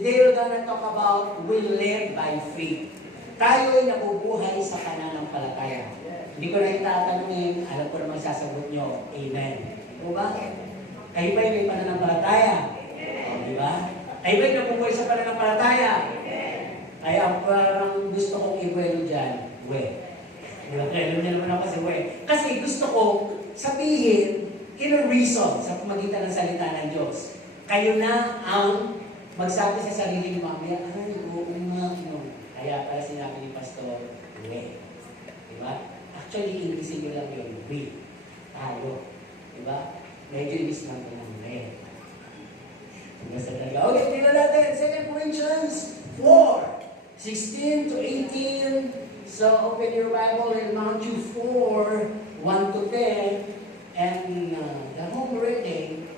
Today we're gonna talk about we live by faith. Tayo ay nabubuhay sa pananampalataya. Hindi ko na itatanungin, alam ko naman sasagot nyo, Amen. O bakit? Kayo ba'y may pananampalataya? O, di ba? Kayo ba'y nabubuhay sa pananampalataya? Kaya ang parang gusto kong ibuelo dyan, alam niya naman ako kasi Kasi gusto ko sabihin, in a reason, sa pamagitan ng salita ng Diyos. Kayo na ang magsabi sa sarili ng mamaya, ay, oo nga, no. Kaya pala sinabi ni Pastor, diba? Actually, Inglesin nyo lang yun, tayo. Diba? Medyo ibis lang ko ng Okay, tingnan natin, 2 Corinthians 4, 16 to 18. So, open your Bible in Matthew 4, 1 to 10. And the home reading,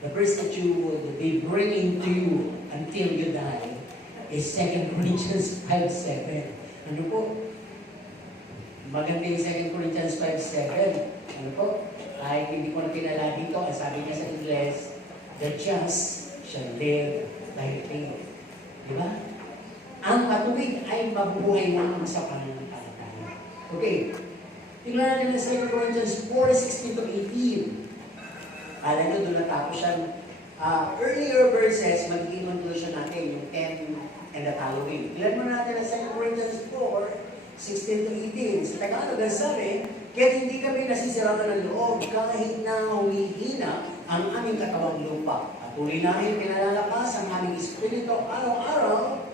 the verse that you would be bringing to you until you die, is 2 Corinthians 5:7. Ano po? Maganda yung 2 Corinthians 5:7. Ano po? Ay, hindi ko na kinala dito. Ang sabi niya sa Ingles, the just shall live by faith. Diba? Ang patuwid ay mabubuhay naman sa pananampalataya. Okay. Tingnan natin na 2 Corinthians 4:16 to 18. Alam nyo, doon natapos siya. Earlier verses, magiging conclusion natin, yung 10 and the following. Tingnan mo natin ang 2 Corinthians 4:16 to 18. Sa Tagalog, ang sabi, kaya hindi kami nasisiraan ng loob kahit na humihina ang aming katawang lupa. At tuloy namin pinalalakas ang aming espiritu araw-araw.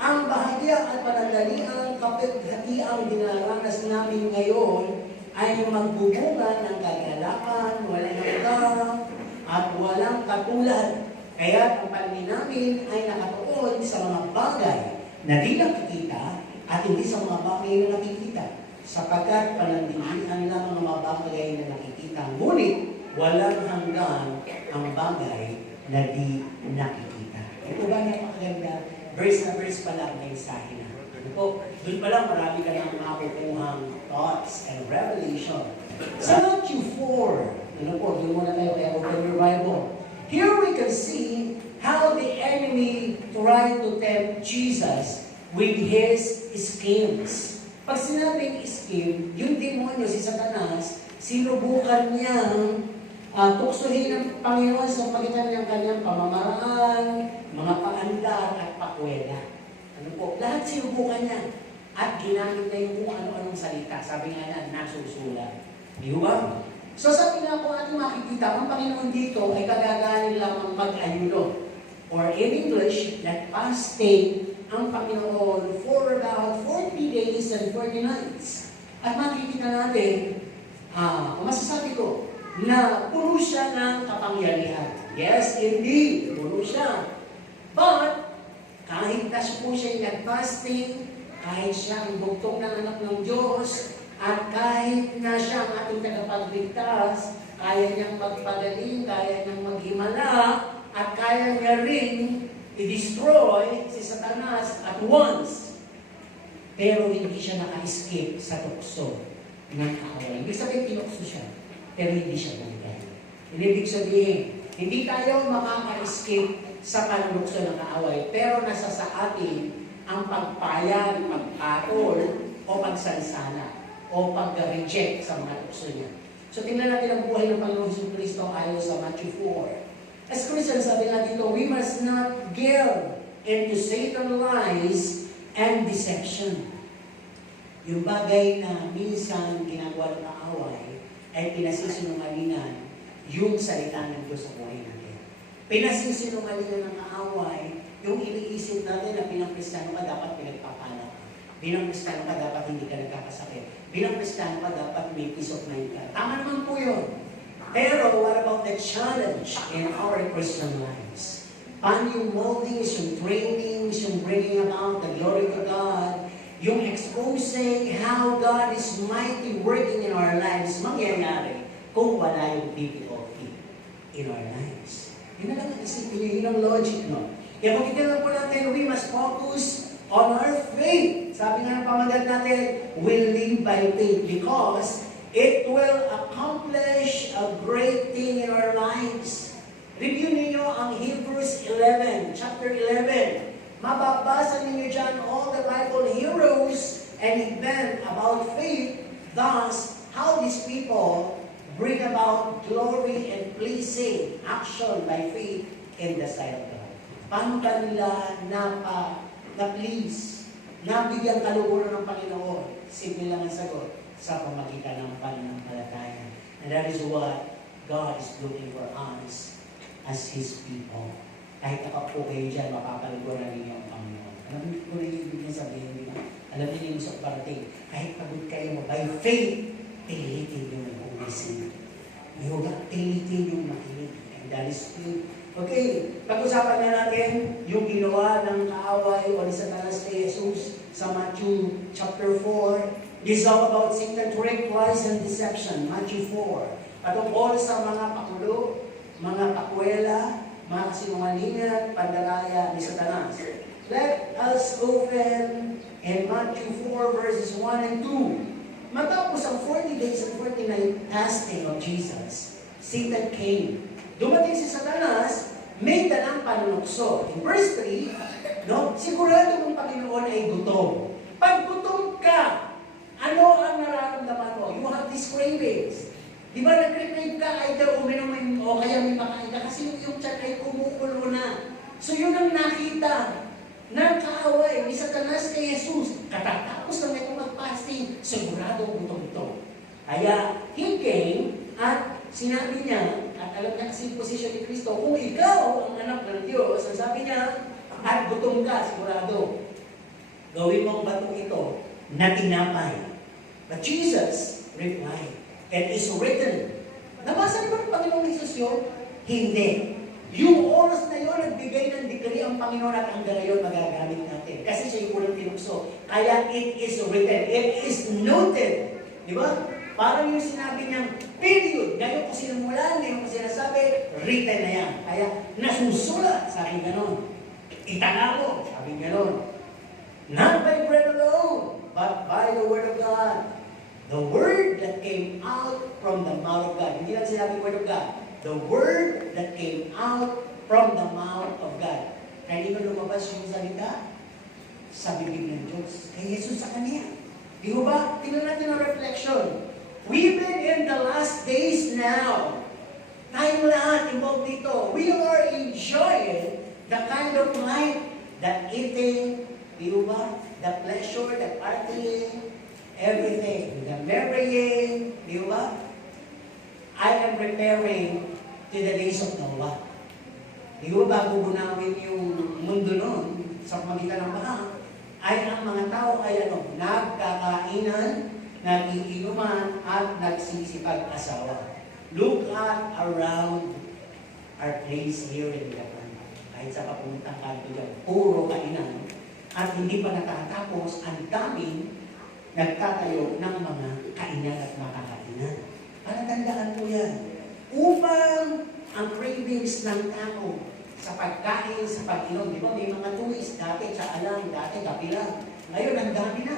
Ang bahagya at panandaliang kapighatiang dinaranas namin ngayon ay magbubunga ng kagalakan, walang hanggang, at walang katulad. Kaya ang paningin namin ay nakatuon sa mga bagay na di nakikita at hindi sa mga bagay na nakikita. Sapagkat panandalian lang ang mga bagay na nakikita. Ngunit walang hanggang ang bagay na di nakikita. Ito ba napakaganda? Verse na verse pa lang na isahin na. Ano po? Doon pa lang marami ka lang makukuhang thoughts and revelation. Sa Matthew 4, ano po? Doon muna tayo kaya open your Bible. Here we can see how the enemy tried to tempt Jesus with his schemes. Pag sinabing scheme, yung demonyo, si Satanas, sinubukan niyang tuksohin ng Panginoon sa pagitan ng kanyang pamamaraan, mga paandar at pakwela. Ano po? Lahat sinubukan niya. At ginamit na yung kung ano-anong salita. Sabi nga na, nasusulat. Di ba? So sabi nga po ating makikita, ang Panginoon dito ay kagagaling lamang mag-ayuno. Or in English, that fasting ang Panginoon for about 40 days and 40 nights. At makikita natin, masasabi ko, na puno siya ng kapangyarihan. Yes, indeed, puno siya. But, kahit nas po siya nag-fasting, kahit siya ang bugtong ng anak ng Diyos, at kahit na siya ang ating tagapagligtas, kaya niyang magpagaling, kaya niyang maghimala, at kaya niya rin i-destroy si Satanas at once. Pero hindi siya naka-escape sa tukso ng kaaway. Ibig sabihin, tinukso siya. Pero hindi siya bumigay. Ibig sabihin, hindi tayo makaka-escape sa panlukso ng kaaway, pero nasa sa atin ang pagpayag, pagpatol, o pagsansana, o pag-reject sa mga tukso niya. So tingnan natin ang buhay ng Panginoon Jesucristo ayon sa Matthew 4. As Christians, sabi nga dito, we must not give into Satan's lies and deception. Yung bagay na minsan ginagawa ng kaaway, ay pinasisinungalingan yung salita ng Diyos sa buhay natin. Pinasisinungalingan ng kaaway, yung iniisip natin na bilang Kristiyano ka dapat pinagpapala ka. Bilang Kristiyano ka dapat hindi ka nagkakasakit. Bilang Kristiyano ka dapat may peace of mind ka. Tama naman po yun. Pero what about the challenge in our Christian lives? Paano yung moldings, yung trainings, yung bringing about the glory to God, yung exposing how God is mighty working in our lives, mangyayari kung wala yung difficulty in our lives. Yun na lang ang isipin nyo, yun ang logic, no? Kaya kung titignan po natin, we must focus on our faith. Sabi nga ng pamagat natin, we live by faith because it will accomplish a great thing in our lives. Review ninyo ang Hebrews 11, chapter 11. Mababasa ninyo dyan all the Bible heroes and event about faith, thus how these people bring about glory and pleasing action by faith in the sight of God. Paano kanila na-please, nabigyan kaluguran ng Panginoon? Simple lang ang sagot, sa pamagitan ng pananampalataya. And that is what God is looking for us as His people. Kahit nakapo kayo dyan, mapapaluguran ninyo ang Panginoon. Alam niyo kung ibig niya sabihin, di ba? Alam niyo yung sa parating, kahit pagod kayo by faith, pilitin yung mag-uwisin. Pilitin yung makinig. And that is good. Okay, pag-usapan na natin yung ginawa ng kaaway o ni Satanas kay Jesus sa Matthew chapter 4. This is all about Satan, trick, lies, and deception. Matthew 4. Patungkol sa mga pakulo, mga pakwela, mga kasinungalingan, pandaraya ni Satanas. Let us open in Matthew 4 verses 1 and 2. Matapos ang 40 days and 40 night fasting of Jesus, Satan came. Dumating si Satanas, may dalang panunukso. In verse 3, no, sigurado mong Panginoon ay gutom. Pag gutom ka, ano ang nararamdaman mo? You have these cravings. Di ba nag-crave ka, either uminom o kaya may makain ka kasi yung tiyan ay kumukulo na. So yun ang nakita ng kaaway ni Satanas kay Jesus. Katatapos lang ito mag-fasting, sigurado gutom ito. Kaya he came at sinabi niya, at alam niya kasi yung position ni Kristo, kung ikaw ang anak ng Diyos, ang sabi niya, at gutom ka, sigurado, gawin mo ang batong ito na tinapay. But Jesus replied, "It is written." Nabasa niyo ba ng Panginoong Jesus yun? Hindi. Yung oras na yun, nagbigay ng decree ang Panginoon at hanggang ngayon magagamit natin. Kasi siya yung unang tinukso. Kaya it is written. It is noted. Di ba? Parang yung sinabi niyang period. Ngayon kung sinumulan, ngayon kung sinasabi, written na yan. Kaya nasusulat, sabi ganon. Itanalo, sabi ganon. Not by bread alone, but by the word of God. The word that came out from the mouth of God. Hindi lang sinabi word of God. The word that came out from the mouth of God. Kaya ba lumabas yung salita? Sa bibig ng Diyos. Kay Jesus sa kanya. Di ba? Tingnan natin ang reflection. We've been in the last days now. Tayong lahat involved dito. We are enjoying the kind of life, the eating, di ba? The pleasure, the partying, everything. The marrying, di ba? I am preparing to the days of Noah. Di ba bago gunawin yung mundo noon sa pamagitan ng baha, ay ang mga tao ay nagkakainan, nagiinuman, at nagsisipag-asawa. Look at around our place here in Japan. Kahit sa papuntang kanto dyan, puro kainan. At hindi pa natatapos, ang daming nagtatayo ng mga kainan at makakainan. Palatandaan po yan. Upang ang cravings ng tao sa pagkain, sa pag-inom. Di ba may mga tuwis, dati sa alam, dati gabi lang. Ngayon, ang dami na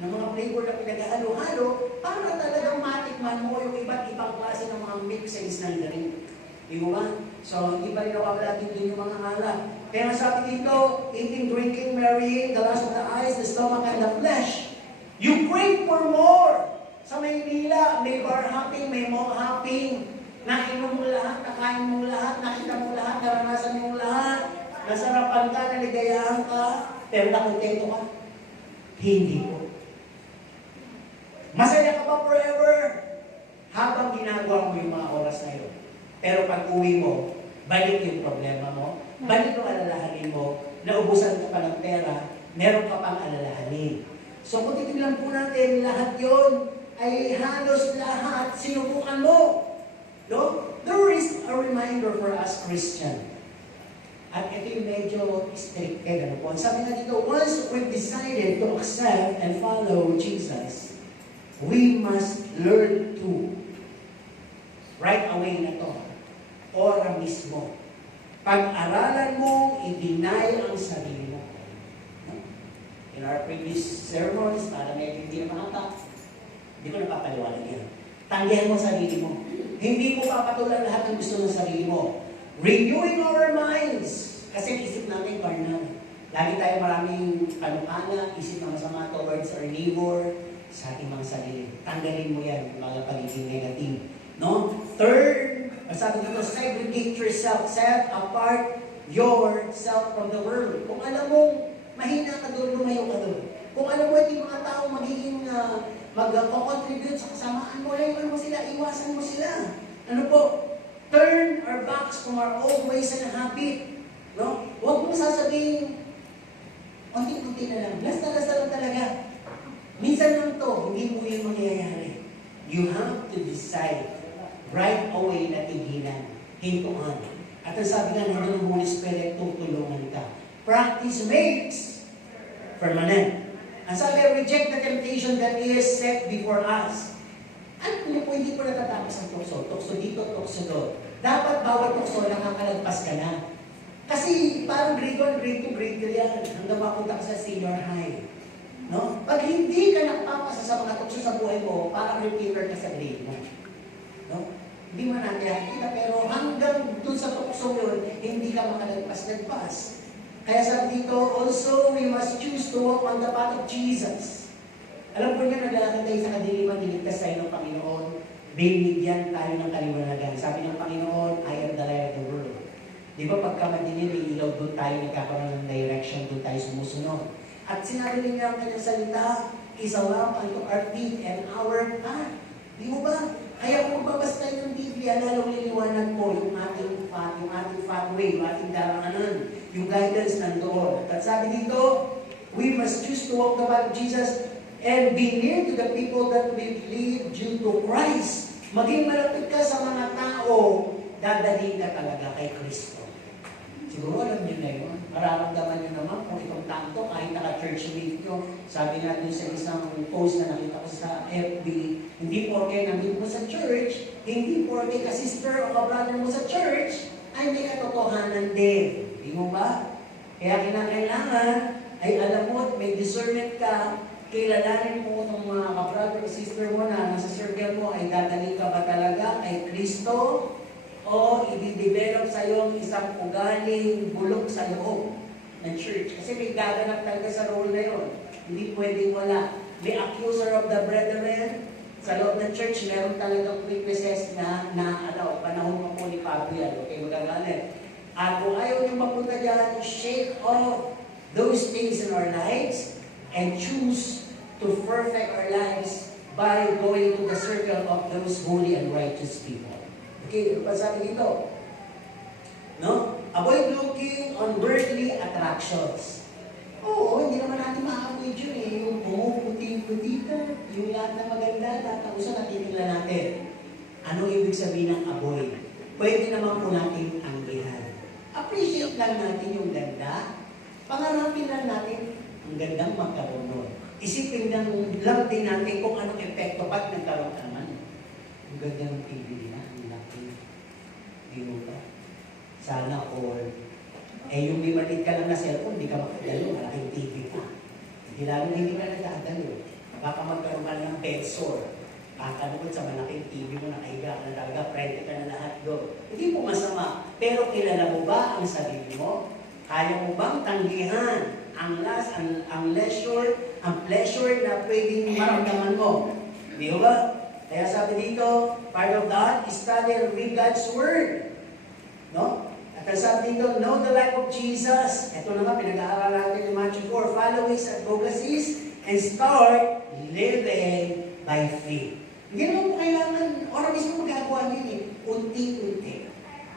ng mga flavor na pinag-halo-halo para talagang matikman mo yung iba't ibang klase ng mga mixings ng drink. Di ba? So, hindi pa rin nakawala din yung mga alak. Kaya sabi dito, eating, drinking, marrying, the lust of the eyes, the stomach, and the flesh. You crave for more. Sa Maynila, may bar hopping, may mall hopping. Nainom mo lahat, nakain mo lahat, nakita mo lahat, naranasan mo lahat. Nasarapan ka, naligayahan ka, pero nakontento ka. Hindi po. Masaya ka ba forever? Habang ginagawa mo yung mga oras na yun. Pero pag uwi mo, balik yung problema mo, balik yung alalahanin mo, naubusan ka pa ng pera, meron ka pang alalahanin. So kung titignan po natin, lahat yon ay halos lahat sinubukan mo. No? There is a reminder for us Christian. At ito yung medyo restricted. Ano po? Sabi nga dito, once we've decided to accept and follow Jesus, we must learn to right away na to. Ora mismo. Pag-aralan mo, i-deny ang sarili mo. In our previous sermons, para medyo hindi na makata, hindi ko napapaliwanag yan. Tanggihan mo sarili mo. Hindi mo papatulan lahat ng gusto ng sarili mo. Renewing our minds. Kasi isip natin carnal. Lagi tayo maraming panukala, isip na masama towards our neighbor, sa ating mga sarili. Tanggalin mo yan, mga pagiging negative. No? Third, sabi dito, segregate yourself, set apart yourself from the world. Kung alam mo, mahina ka doon, lumayo ka doon. Kung alam mo, yung mga tao magiging mag-contribute sa kasamaan mo, layuan mo sila, iwasan mo sila. Ano po? Turn our backs from our old ways and habit. No? Huwag mo sasabihin, unti-unti na lang. Lasta lang talaga. Minsan lang to, hindi mo yun mangyayari. You have to decide right away na tigilan, hintuan. At ang sabi nga ng Holy Spirit, tutulungan ka. Practice makes permanent. Ang sabi, reject the temptation that is set before us. At kung po, hindi po natatapos ang tukso. Tukso dito, tukso doon. Dapat bawat tukso, nakakalagpas ka na. Kasi parang grade 1, grade 2, grade 3 yan. Hanggang mapunta ka sa senior high. No? Pag hindi ka nakapasa sa mga tukso sa buhay mo, parang repeater ka sa grade 1. No? Hindi mo natin kita, pero hanggang dun sa tukso yun, hindi ka makalagpas-lagpas. Kaya sabi dito, also we must choose to walk on the path of Jesus. Alam po niya, naglalakad tayo sa kadiliman, niligtas tayo ng Panginoon, binigyan tayo ng kaliwanagan. Sabi ng Panginoon, I am the light of the world. Di ba pagka madilim, may ilaw, doon tayo nagkakaroon ng direction, doon tayo sumusunod. At sinabi niya ang kanyang salita, is a lamp unto our feet and our path. Di mo ba? Kaya kung magbabas tayo ng Biblia, lalong liliwanag po yung ating pathway, yung ating daraanan, yung guidance nandoon. At sabi dito, we must choose to walk the path of Jesus and be near to the people that will lead you to Christ. Maging malapit ka sa mga tao, dadalhin ka talaga kay Kristo. Siguro alam niyo na yun. Mararamdaman niyo naman kung itong tanto, kahit naka-church meet nyo, sabi nga dun sa isang post na nakita ko sa FB, hindi porke nandito mo sa church, hindi porke ka-sister o ka-brother mo sa church, ay may katotohanan din. Di mo ba? Kaya kinakailangan, ay alam mo, may discernment ka, kilalanin mo itong mga ka-brother o sister mo na nasa circle mo, ay dadali ka ba talaga kay Kristo? O i-develop sa iyo isang ugaling bulok sa loob ng church. Kasi may gaganap talaga sa role na yun. Hindi pwedeng wala. May accuser of the brethren. Sa loob ng church, meron talagang witnesses na panahon mo po ni Pablo yan. Okay, magagalit. At kung ayaw nyo mapunta dyan, shake off those things in our lives and choose to perfect our lives by going to the circle of those holy and righteous people. Okay, ano pa sabi dito? No? Avoid looking on worldly attractions. Oo, hindi naman natin ma-avoid yun eh. Yung pumuputi-puti ka, yung lahat na maganda, tatapusan natitingnan natin. Anong ibig sabihin ng avoid? Pwede naman po natin anggihan. Appreciate lang natin yung ganda. Pangarapin lang natin ang gandang magkaroon nun. Isipin lang din natin kung anong epekto pag nagkaroon ka naman. Ang ganda ng TV nila. Di mo ba? Sana all. Eh, yung may maliit ka lang na cellphone, hindi ka makadalo, malaking TV pa. Hindi lalo na hindi ka nagdadalo. Baka magkaroon ka ng bed sore. Kakanood sa malaking TV mo, nakahiga ka na talaga, prende ka na lahat doon. Hindi po masama. Pero kilala mo ba ang sarili mo? Kaya mo bang tanggihan ang leisure, ang pleasure na pwedeng maramdaman mo? Di ba? Kaya sabi dito, part of that is study and read God's Word. No? At sabi dito, know the life of Jesus. Ito na nga, pinag-aaral natin in Matthew 4. Follow His advocacies and start living by faith. Hindi naman po kailangan, oras mismo magagawa niyo eh. Unti-unti.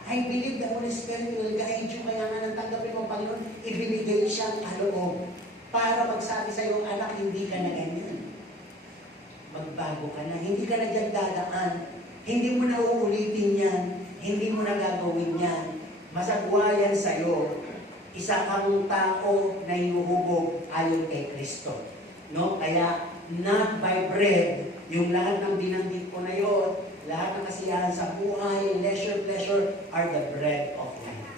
I believe the Holy Spirit will guide you. Kaya nga nang tanggapin mo, Panginoon, ibinigay siyang kaloob para magsabi sa iyo, anak, hindi ka na ganyan. Magbago ka na. Hindi ka na dyan dadaan. Hindi mo na uulitin yan. Hindi mo na gagawin yan. Masagwa yan sa'yo. Isa kang tao na hinuhubog ayon kay Kristo. No? Kaya, not by bread, yung lahat ng binanggit ko na yun, lahat ng kasiyahan sa buhay, leisure, pleasure, are the bread of life.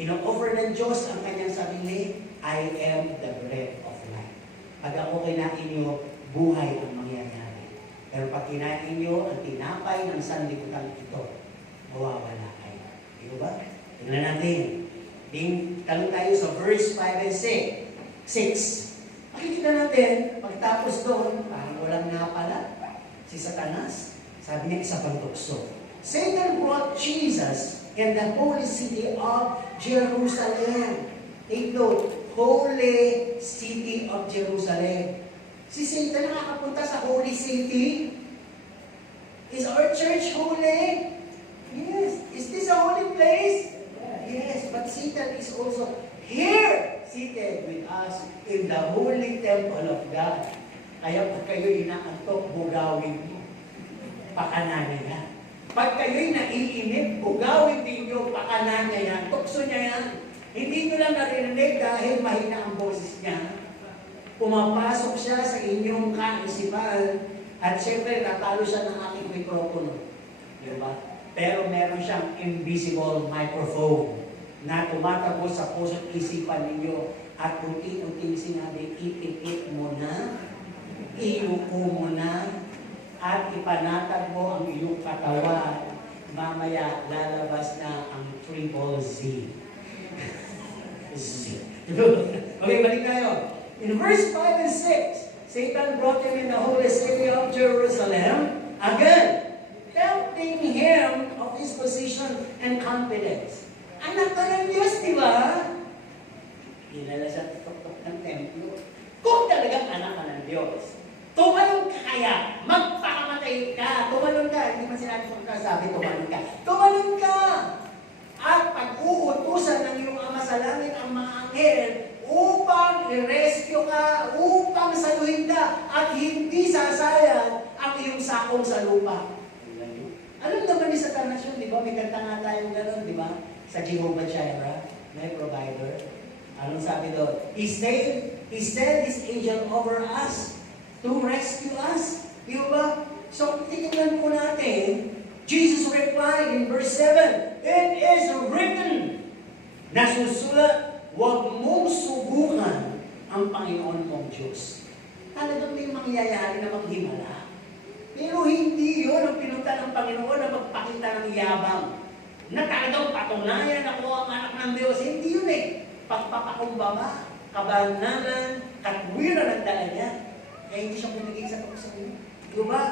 Ino-offer ng Diyos ang kanyang sarili, I am the bread of life. Pag ako kinain nyo, buhay ang mangyayari. Pero pag kinain nyo ang tinapay ng sanlibutan ito, mawawala kayo. Di ba? Tingnan natin. Talong tayo sa verse 5 and 6. Makikita natin, pagtapos doon, parang walang napala. Si Satanas, sabi niya isa pang tukso. Satan brought Jesus in the holy city of Jerusalem. Take note, holy city of Jerusalem. Si Satan nakakapunta sa holy city. Is our church holy? Yes. Is this a holy place? Yes. But Satan is also here, seated with us in the holy temple of God. Kaya pag kayo'y inaantok, bugawin niyo. Pakananin yan. Pag kayo'y naiinip, bugawin din niyo, pakananin yan. Tukso niya yan. Hindi niyo lang narinig dahil mahina ang boses niya. Pumapasok siya sa inyong kaisipan at siyempre natalo siya ng aking mikropono. Diba? Pero meron siyang invisible microphone na tumatagos sa puso't isipan ninyo at unti-unting sinabi, ipikit mo na, iuko mo na, at ipanatag mo ang iyong katawan. Mamaya lalabas na ang triple Z. Okay, balik tayo. In verse 5 and 6, Satan brought him in the holy city of Jerusalem, again, tempting him of his position and confidence. Anak ka ng Diyos, di ba? Kilala siya tutok-tok ng templo. Kung talagang anak ka ng Diyos, tumalon ka kaya, magpakamatay ka, tumalon ka, hindi man sinabi kung kasabi, tumalon ka. Tumalon ka! At pag-uutusan ng iyong Ama sa langit ang mga anghel upang i-rescue ka, upang saluhin ka, at hindi sasayang ang iyong sakong sa lupa. Alam naman ni Satanas yun, di ba? May kanta nga tayong gano'n, di ba? Sa Jehovah Jireh, may provider. Anong sabi doon? He sent His angel over us to rescue us. Di ba? So, titignan po natin, Jesus replied in verse 7, it is written, nasusulat, huwag mong subukan ang Panginoon mong Diyos. Talagang may mangyayari na maghimala. Pero hindi yun ang pinunta ng Panginoon na magpakita ng yabang. Na talagang patunayan ako ang anak ng Diyos. Hindi yun eh. Pagpapakumbaba, kabanalan, katwiran ang dala niya. Kaya hindi siya pinigil sa tukso niya. Diba?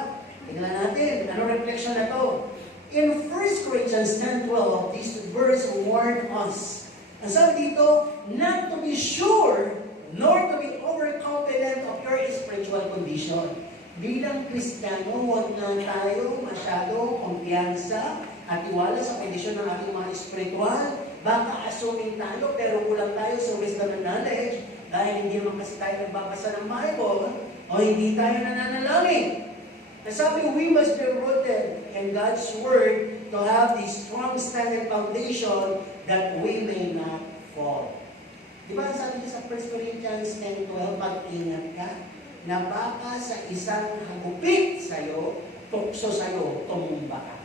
Tingnan natin. Ano reflection na to? In 1 Corinthians 10:12, this verse warned us. Ang sabi dito, not to be sure, nor to be overconfident of your spiritual condition. Bilang Kristiyano, huwag na tayo masyado kumpiyansa at iwala sa kondisyon ng ating mga spiritual. Baka assuming tayo, pero kulang tayo sa wisdom and knowledge dahil hindi naman kasi tayo nagbabasa ng Bible o hindi tayo nananalangin. Sabi, we must be rooted in God's Word to have this strong standing foundation that we may not fall. Di ba sabi niya sa 1 Corinthians 10:12, mag-ingat ka na baka sa isang hagupit sa'yo, tukso sa'yo, tumumba ka.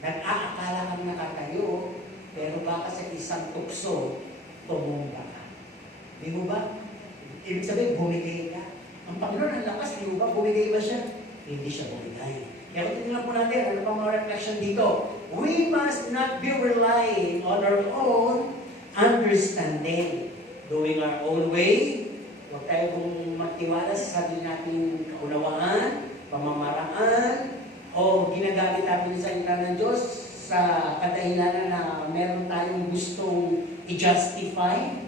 Nag-aakala kang nakatayo, pero baka sa isang tukso, tumumba ka. Di mo ba? Ibig sabihin, bumigay ka. Ang Panginoon ang lakas, di mo ba? Bumigay ba siya? Hindi siya bumigay. Kaya kung tingnan po natin, ano pa mga reflection dito? We must not be relying on our own understanding. Doing our own way. Huwag tayo kung magtiwala sa sarili nating kaunawaan, pamamaraan, o ginagamit natin sa salita ng Diyos sa kadahilanan na meron tayong gustong i-justify,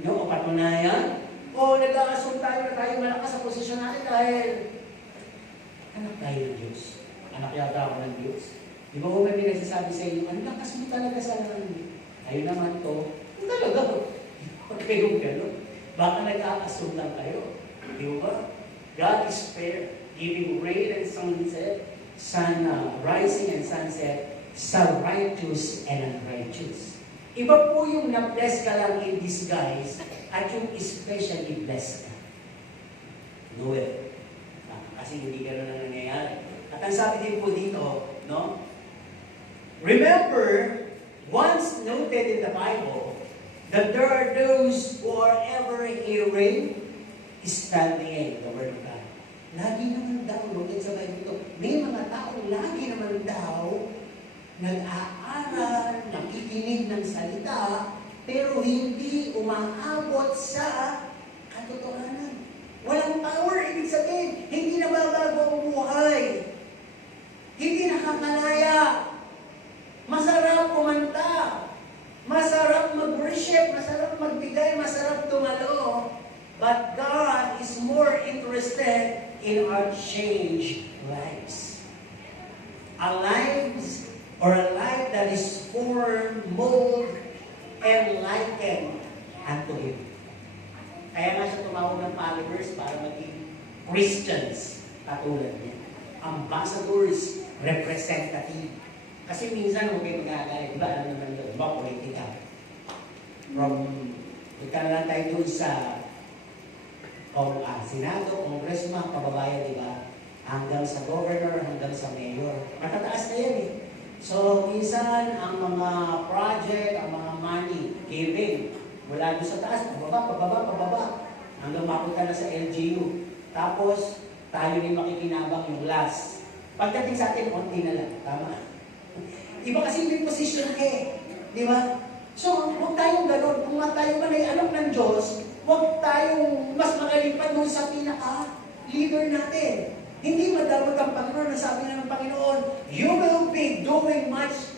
o patunayan, o nag-aasong tayo na tayo malakas sa posisyon natin dahil anak tayo ng Diyos. Anak yata ako ng Diyos. Di ba kung may nagsasabi sa inyo, ang lakas mo talaga sa langit. Ayun naman to, talaga. Huwag kayong gano'n. Baka nag-a-assume lang kayo. Di ba? God is fair, giving rain and sunset, rising and sunset, sa righteous and unrighteous. Iba po yung na-bless ka lang in disguise at yung especially blessed ka. Know it. Kasi hindi gano'n na nangyayari. At ang sabi din po dito, no? Remember, once noted in the Bible, that there are those who are ever hearing, studying the Word of God. Lagi naman daw, noted sa Bible ito, may mga taong lagi naman daw nag-aaral, nakikinig ng salita, pero hindi umaabot sa katotohanan. Walang power, ibig sabihin, hindi nababago ang buhay. Hindi nakakalaya. Masarap kumanta. Masarap mag-worship, masarap magbigay, masarap tumalo. But God is more interested in our changed lives. A life that is formed, molded, and likened unto Him. Kaya nga siya tumawag ng followers para maging Christians katulad niya. Ambassadors, representative. Kasi minsan huwag kayo magagalit. Diba? Ano naman yun? Diba? Politika. Ika na lang tayo doon sa Senado, Congressman, kababayan, diba? Hanggang sa governor, hanggang sa mayor. Matataas na yan eh. So, minsan, ang mga project, ang mga money, giving, mula doon sa taas, pababa, hanggang mapunta na sa LGU. Tapos, tayo rin makikinabang yung last. Pagdating sa atin, onti na lang. Tama? Iba kasi may position eh. Di ba? So, huwag tayong gano'n. Kung tayo man ay anak ng Diyos, huwag tayong mas magaling pa doon sa pinaka-leader natin. Hindi madamot ang Panginoon. Nasabi na ng Panginoon, you will be doing much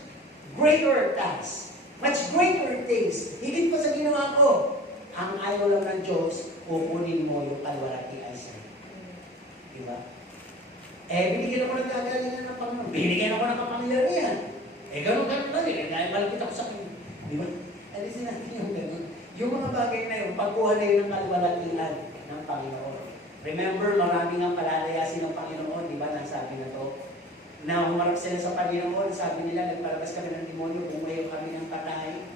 greater tasks. Much greater things. Higit pa sa ginawa ko. Ang ayaw lang ng Diyos, kukunin mo yung kalwalatian sa'yo. Diba? Binigyan ako ng kagalingan ng Panginoon. Binigyan ako ng kapangyarihan. Ganun lang eh. Dahil malapit ako sa Panginoon. Diba? Alisin natin yung ganun. Yung mga bagay na yun, pagkuha na yun ng kalwalatian ng Panginoon. Remember, marami nga palalayasin ng Panginoon, di ba, nasabi na to? Na humarap sila sa Panginoon, sabi nila, nagpalabas kami ng demonyo, bumuhay kami ng patay.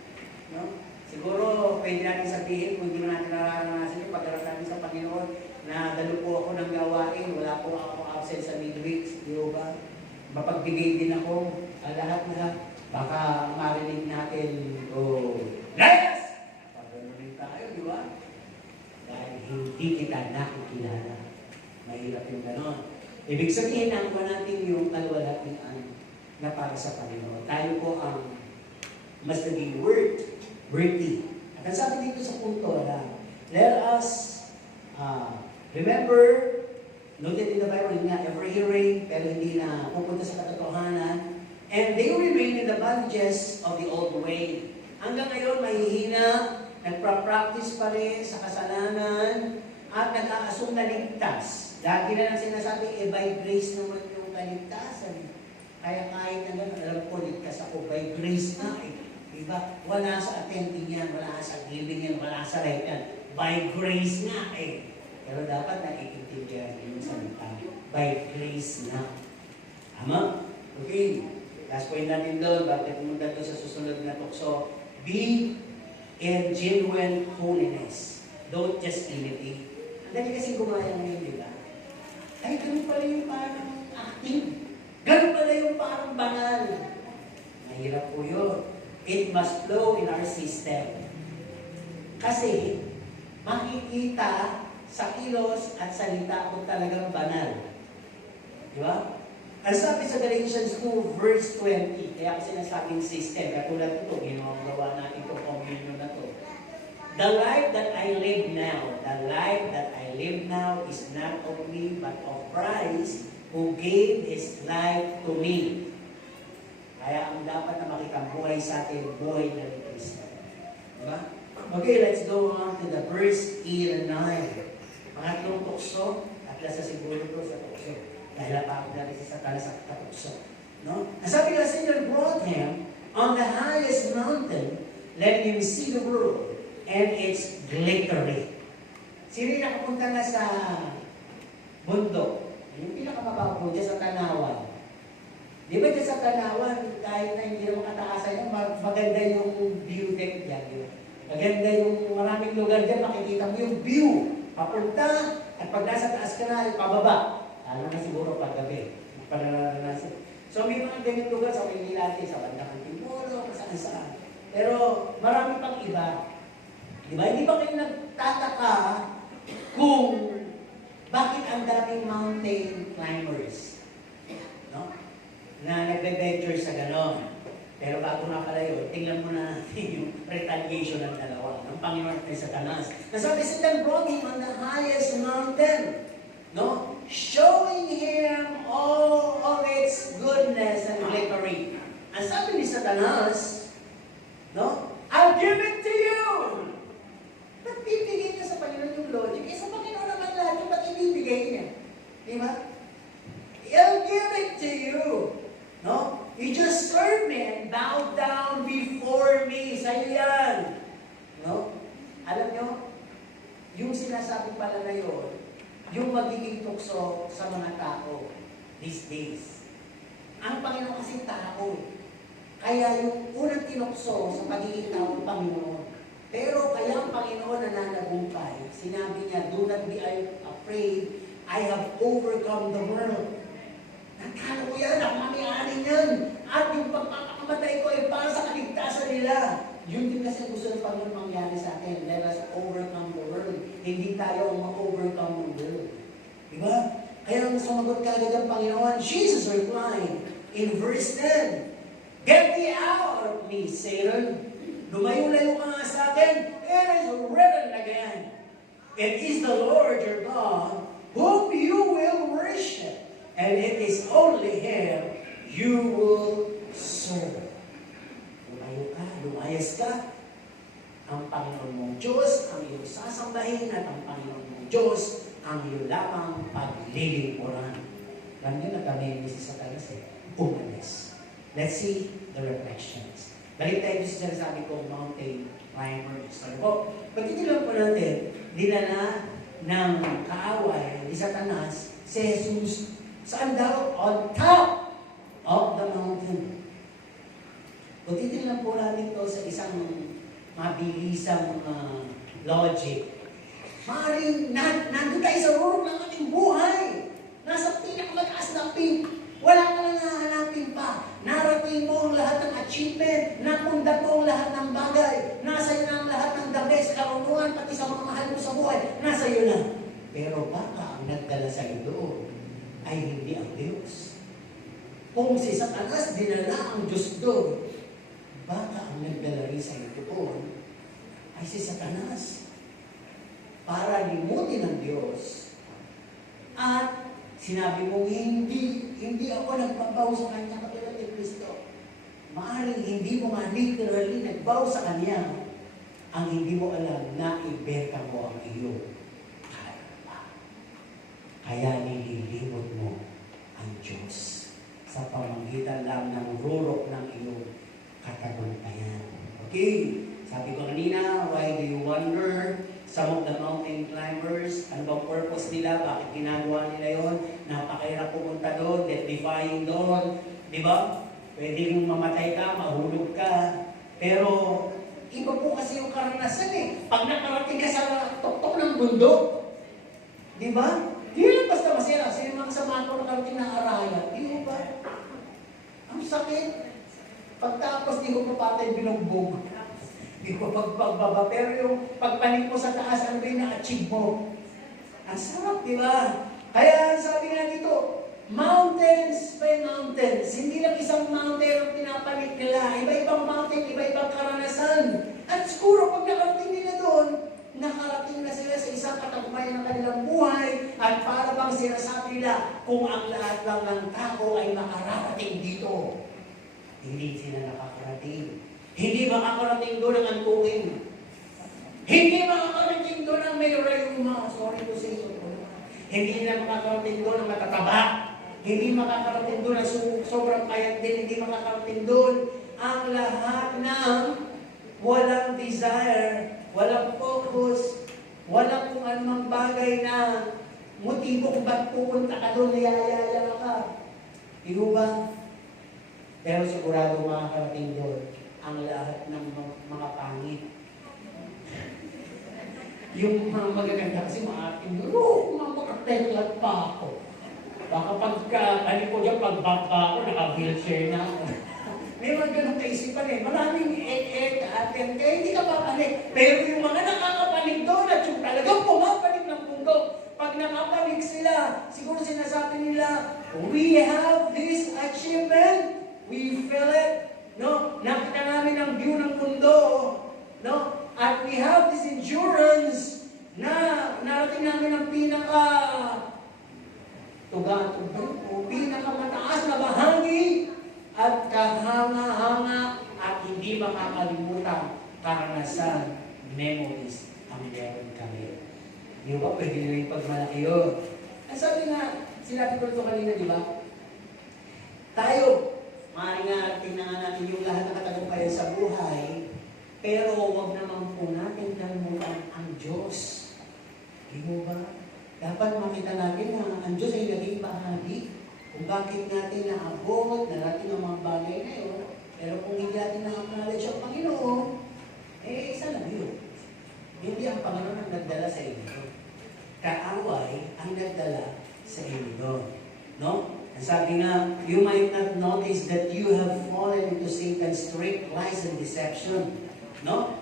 No? Siguro, pwede natin sabihin, kung hindi natin nararanasan yung pagharap natin sa Panginoon, na dalo po ako ng gawain, wala po ako absent sa midweeks, di ba? Mapagbigay din ako, lahat na, baka marinig natin, Layas! Paganonin tayo, di ba? Dahil hindi kita nakikilala. Mahirap yung gano'n. Ibig sabihin, nakuha natin yung kalwalatian na para sa Panginoon. Tayo po ang mas naging worthy. At ang sabi dito sa punto, let us remember, noted in the Bible nga, every hearing, pero hindi na pupunta sa katotohanan, and they remain in the bondages of the old way. Hanggang ngayon, mahihina, nagpa-practice pa rin sa kasalanan at nag-aasong na ligtas. Lagi na lang sinasabi, by grace naman yung kaligtasan. Kaya kahit na gano'n, alam ko, ligtas ako, by grace na eh. Diba? Wala sa attending yan, wala sa giving yan, wala sa right yan. By grace nga eh. Pero dapat naiintindihan yung salita. By grace na. Tama? Okay. Last point natin doon, bakit pumunta doon sa susunod na tukso. Be in genuine holiness. Don't just imitate. Ang dali kasi gumaya ngayon, di ba? Ay, ganun pala yung parang active. Ganun pala yung parang banal. Mahirap po yun. It must flow in our system. Kasi, makikita sa kilos at salita kung talagang banal. Di ba? Ang sabi sa Galatians 2, verse 20, kaya kasi nasabing system, katulad ito, ginagawa natin itong communion na to. The life that I live now is not of me, but of Christ, who gave His life to me. Kaya ang dapat na makita buhay sa atin, buhay na ni Kristo. Diba? Okay, let's go on to the verse 8 and 9. Pangatlong tukso, at lasa siguro ko sa tukso. Dahil pa ako natin sa Satanas sa katukso. No? Ang sabi nga Satan brought Him on the highest mountain, let Him see the world and its glittery. Sino yung nakapunta na sa bundok? Yung pinakamabaw po dyan sa Tanawan. Di ba dyan sa Tanawan, kahit na hindi naman kataasan yan, maganda yung view deck dyan. Maganda yung maraming lugar dyan, makikita mo yung view. Papunta, at pag nasa taas ka na, pababa. Ano na siguro paggabi, panananasin. So may mga ganyan lugar sa Maynila, sa bandang Timoro, saan-saan. Pero marami pang iba. Diba? Hindi ba kayo nagtataka kung bakit ang daming mountain climbers? No? Na nagbe-venture sa ganon. Pero bago nga pala yun, tingnan mo na natin yung retaliation ng dalawa, ng Panginoon at Satanas. Nasabi, Satan brought him on the highest mountain, no? Showing him all of its goodness and glory. Ang sabi ni Satanas, no? I'll give it to you! Ba't bibigay niya sa Panginoon yung logic? Eh, sa Panginoon naman lahat yung ba't ibibigay niya? Di ba? I'll give it to you. No? You just serve me and bow down before me. Sa'yo yan. No? Alam nyo, yung sinasabi pala na yun, yung magiging tukso sa mga tao these days. Ang Panginoon kasi tao. Kaya yung unang tinukso sa pagiging tao ng Panginoon. Pero kaya ang Panginoon nananagumpay, sinabi niya, do not be afraid, I have overcome the world. Nagkala ko yan, ako mamiari niyan. At yung pagpapakamatay ko ay para sa kaligtasan nila. Yun din kasi gusto ng Panginoon mangyari sa atin. Let us overcome the world. Hindi tayo ang ma-overcome ng world. Diba? Kaya nang sumagot ka agad ang Panginoon, Jesus replied in verse 10, Get thee out of me, Satan. Lumayo-layo ka nga sa akin. It is written again. It is the Lord your God whom you will worship. And it is only Him you will serve. Lumayo ka, lumayas ka. Ang Panginoon mong Diyos, ang iyong sasambahin, at ang Panginoon mong Diyos, ang iyong lamang paglilingkuran. Alam niyo na kami ni Satanas umalis. Let's see the reflections. Balik tayo sa sinasabi ko, mountain climbers. Ano po? Pagtitilang po natin, dinala ng kaaway ni Satanas si Jesus. Saan daw? On top of the mountain. Kung titignan po natin ito sa isang mabilisang logic, maaaring nandun tayo sa rurok ng ating buhay. Nasa pinakamataas na peak. Wala ka lang nahanapin pa. Narating mo ang lahat ng achievement. Napundat mo ang lahat ng bagay. Nasa iyo na ang lahat ng the best, karunungan, pati sa mga mahal mo sa buhay. Nasa iyo na. Pero baka ang nagdala sa iyo doon ay hindi ang Diyos. Kung si Satanas dinala ang Diyos doon, baka ang nagdala rin sa iyo doon ay si Satanas. Para limutin ang Diyos. At sinabi mong hindi ako nagpabaw sa Kanya katulad ni Kristo. Maaaring hindi mo nga literally nagbaw sa Kanya, ang hindi mo alam na ibenta mo ang iyong kaya nililimot mo ang Diyos sa pamamagitan lang ng rurok ng iyong katagumpayan. Okay? Sabi ko kanina, why do you wonder? Some of the mountain climbers, ano bang purpose nila? Bakit ginagawa nila yon? Napakahirap pumunta doon, death-defying doon. Di ba? Pwedeng mamatay ka, mahulog ka. Pero, iba po kasi yung karanasan eh. Pag nakarating ka sa tuktok ng bundok, di ba? Di lang basta masira. Sino mga kasama ko nakarating ng arayan? Di ba? Ang sakit. Pagtapos, di ko papatay binugbog. Di ko pagbaba. Pero yung pagpanik mo sa taas, ano ba yung na-achieve mo? Ang sarap, di ba? Kaya sabi nga dito, mountains by mountains. Hindi lang isang mountain ang pinapanik nila. Iba-ibang mountain, iba-ibang karanasan. At siguro pag nakarating nila doon, nakarating na sila sa isang katagumpayan ng kanilang buhay at para bang sinasabi nila kung ang lahat lang ng tao ay makarating dito. Hindi sila nakakarating. Hindi makakarating doon ang antukin. Hindi makakarating doon ang may rayuma. Sorry to say so. Hindi na makakarating doon ang matataba. Hindi makakarating doon ang sobrang payat din. Hindi makakarating doon ang lahat ng walang desire, walang focus, walang kung anumang bagay na motibo kung ba't pupunta ka doon, niyayaya ka. Di ba? Pero sigurado makakarating doon ang lahat ng mga pangit. Yung mga magaganda kasi maating doon, mapakateklat pa ako. Baka pagka ko dyan, pagbaka ako, naka-wheelchair na ako. May mga ganong kaisipan eh. Maraming atin, kaya hindi ka papanik. Pero yung mga nakakapanik doon at yung talagang pumapanik ng bundok, pag nakapanik sila, siguro sinasabi nila, we have this achievement, we feel it, No? Nakita namin ang view ng mundo. No? At we have this endurance na narating namin ang tuga-tuga o pinakamataas na bahagi at kahanga-hanga at hindi makakalimutan karanasan, memories ang meron kami. Di ba? Pwede nyo yung pagmalaki yun. Ang sabi nga, sinabi ko ito kanina, di ba? Tayo, maaaring nga, tingnan nga natin yung lahat ng katagumpayan sa buhay, pero huwag naman po natin kalimutan ang Diyos. Di mo ba? Dapat makita natin na ang Diyos ay naging bahagi kung bakit natin naabot, narating ang mga bagay na yun. Pero kung hindi natin na-acknowledge ang Panginoon, eh, isa lang yun. Hindi ang Panginoon ang nagdala sa inyo. Kaaway ang nagdala sa inyo. No? Ang sabi nga, you might not notice that you have fallen into Satan's trick, lies, and deception. No?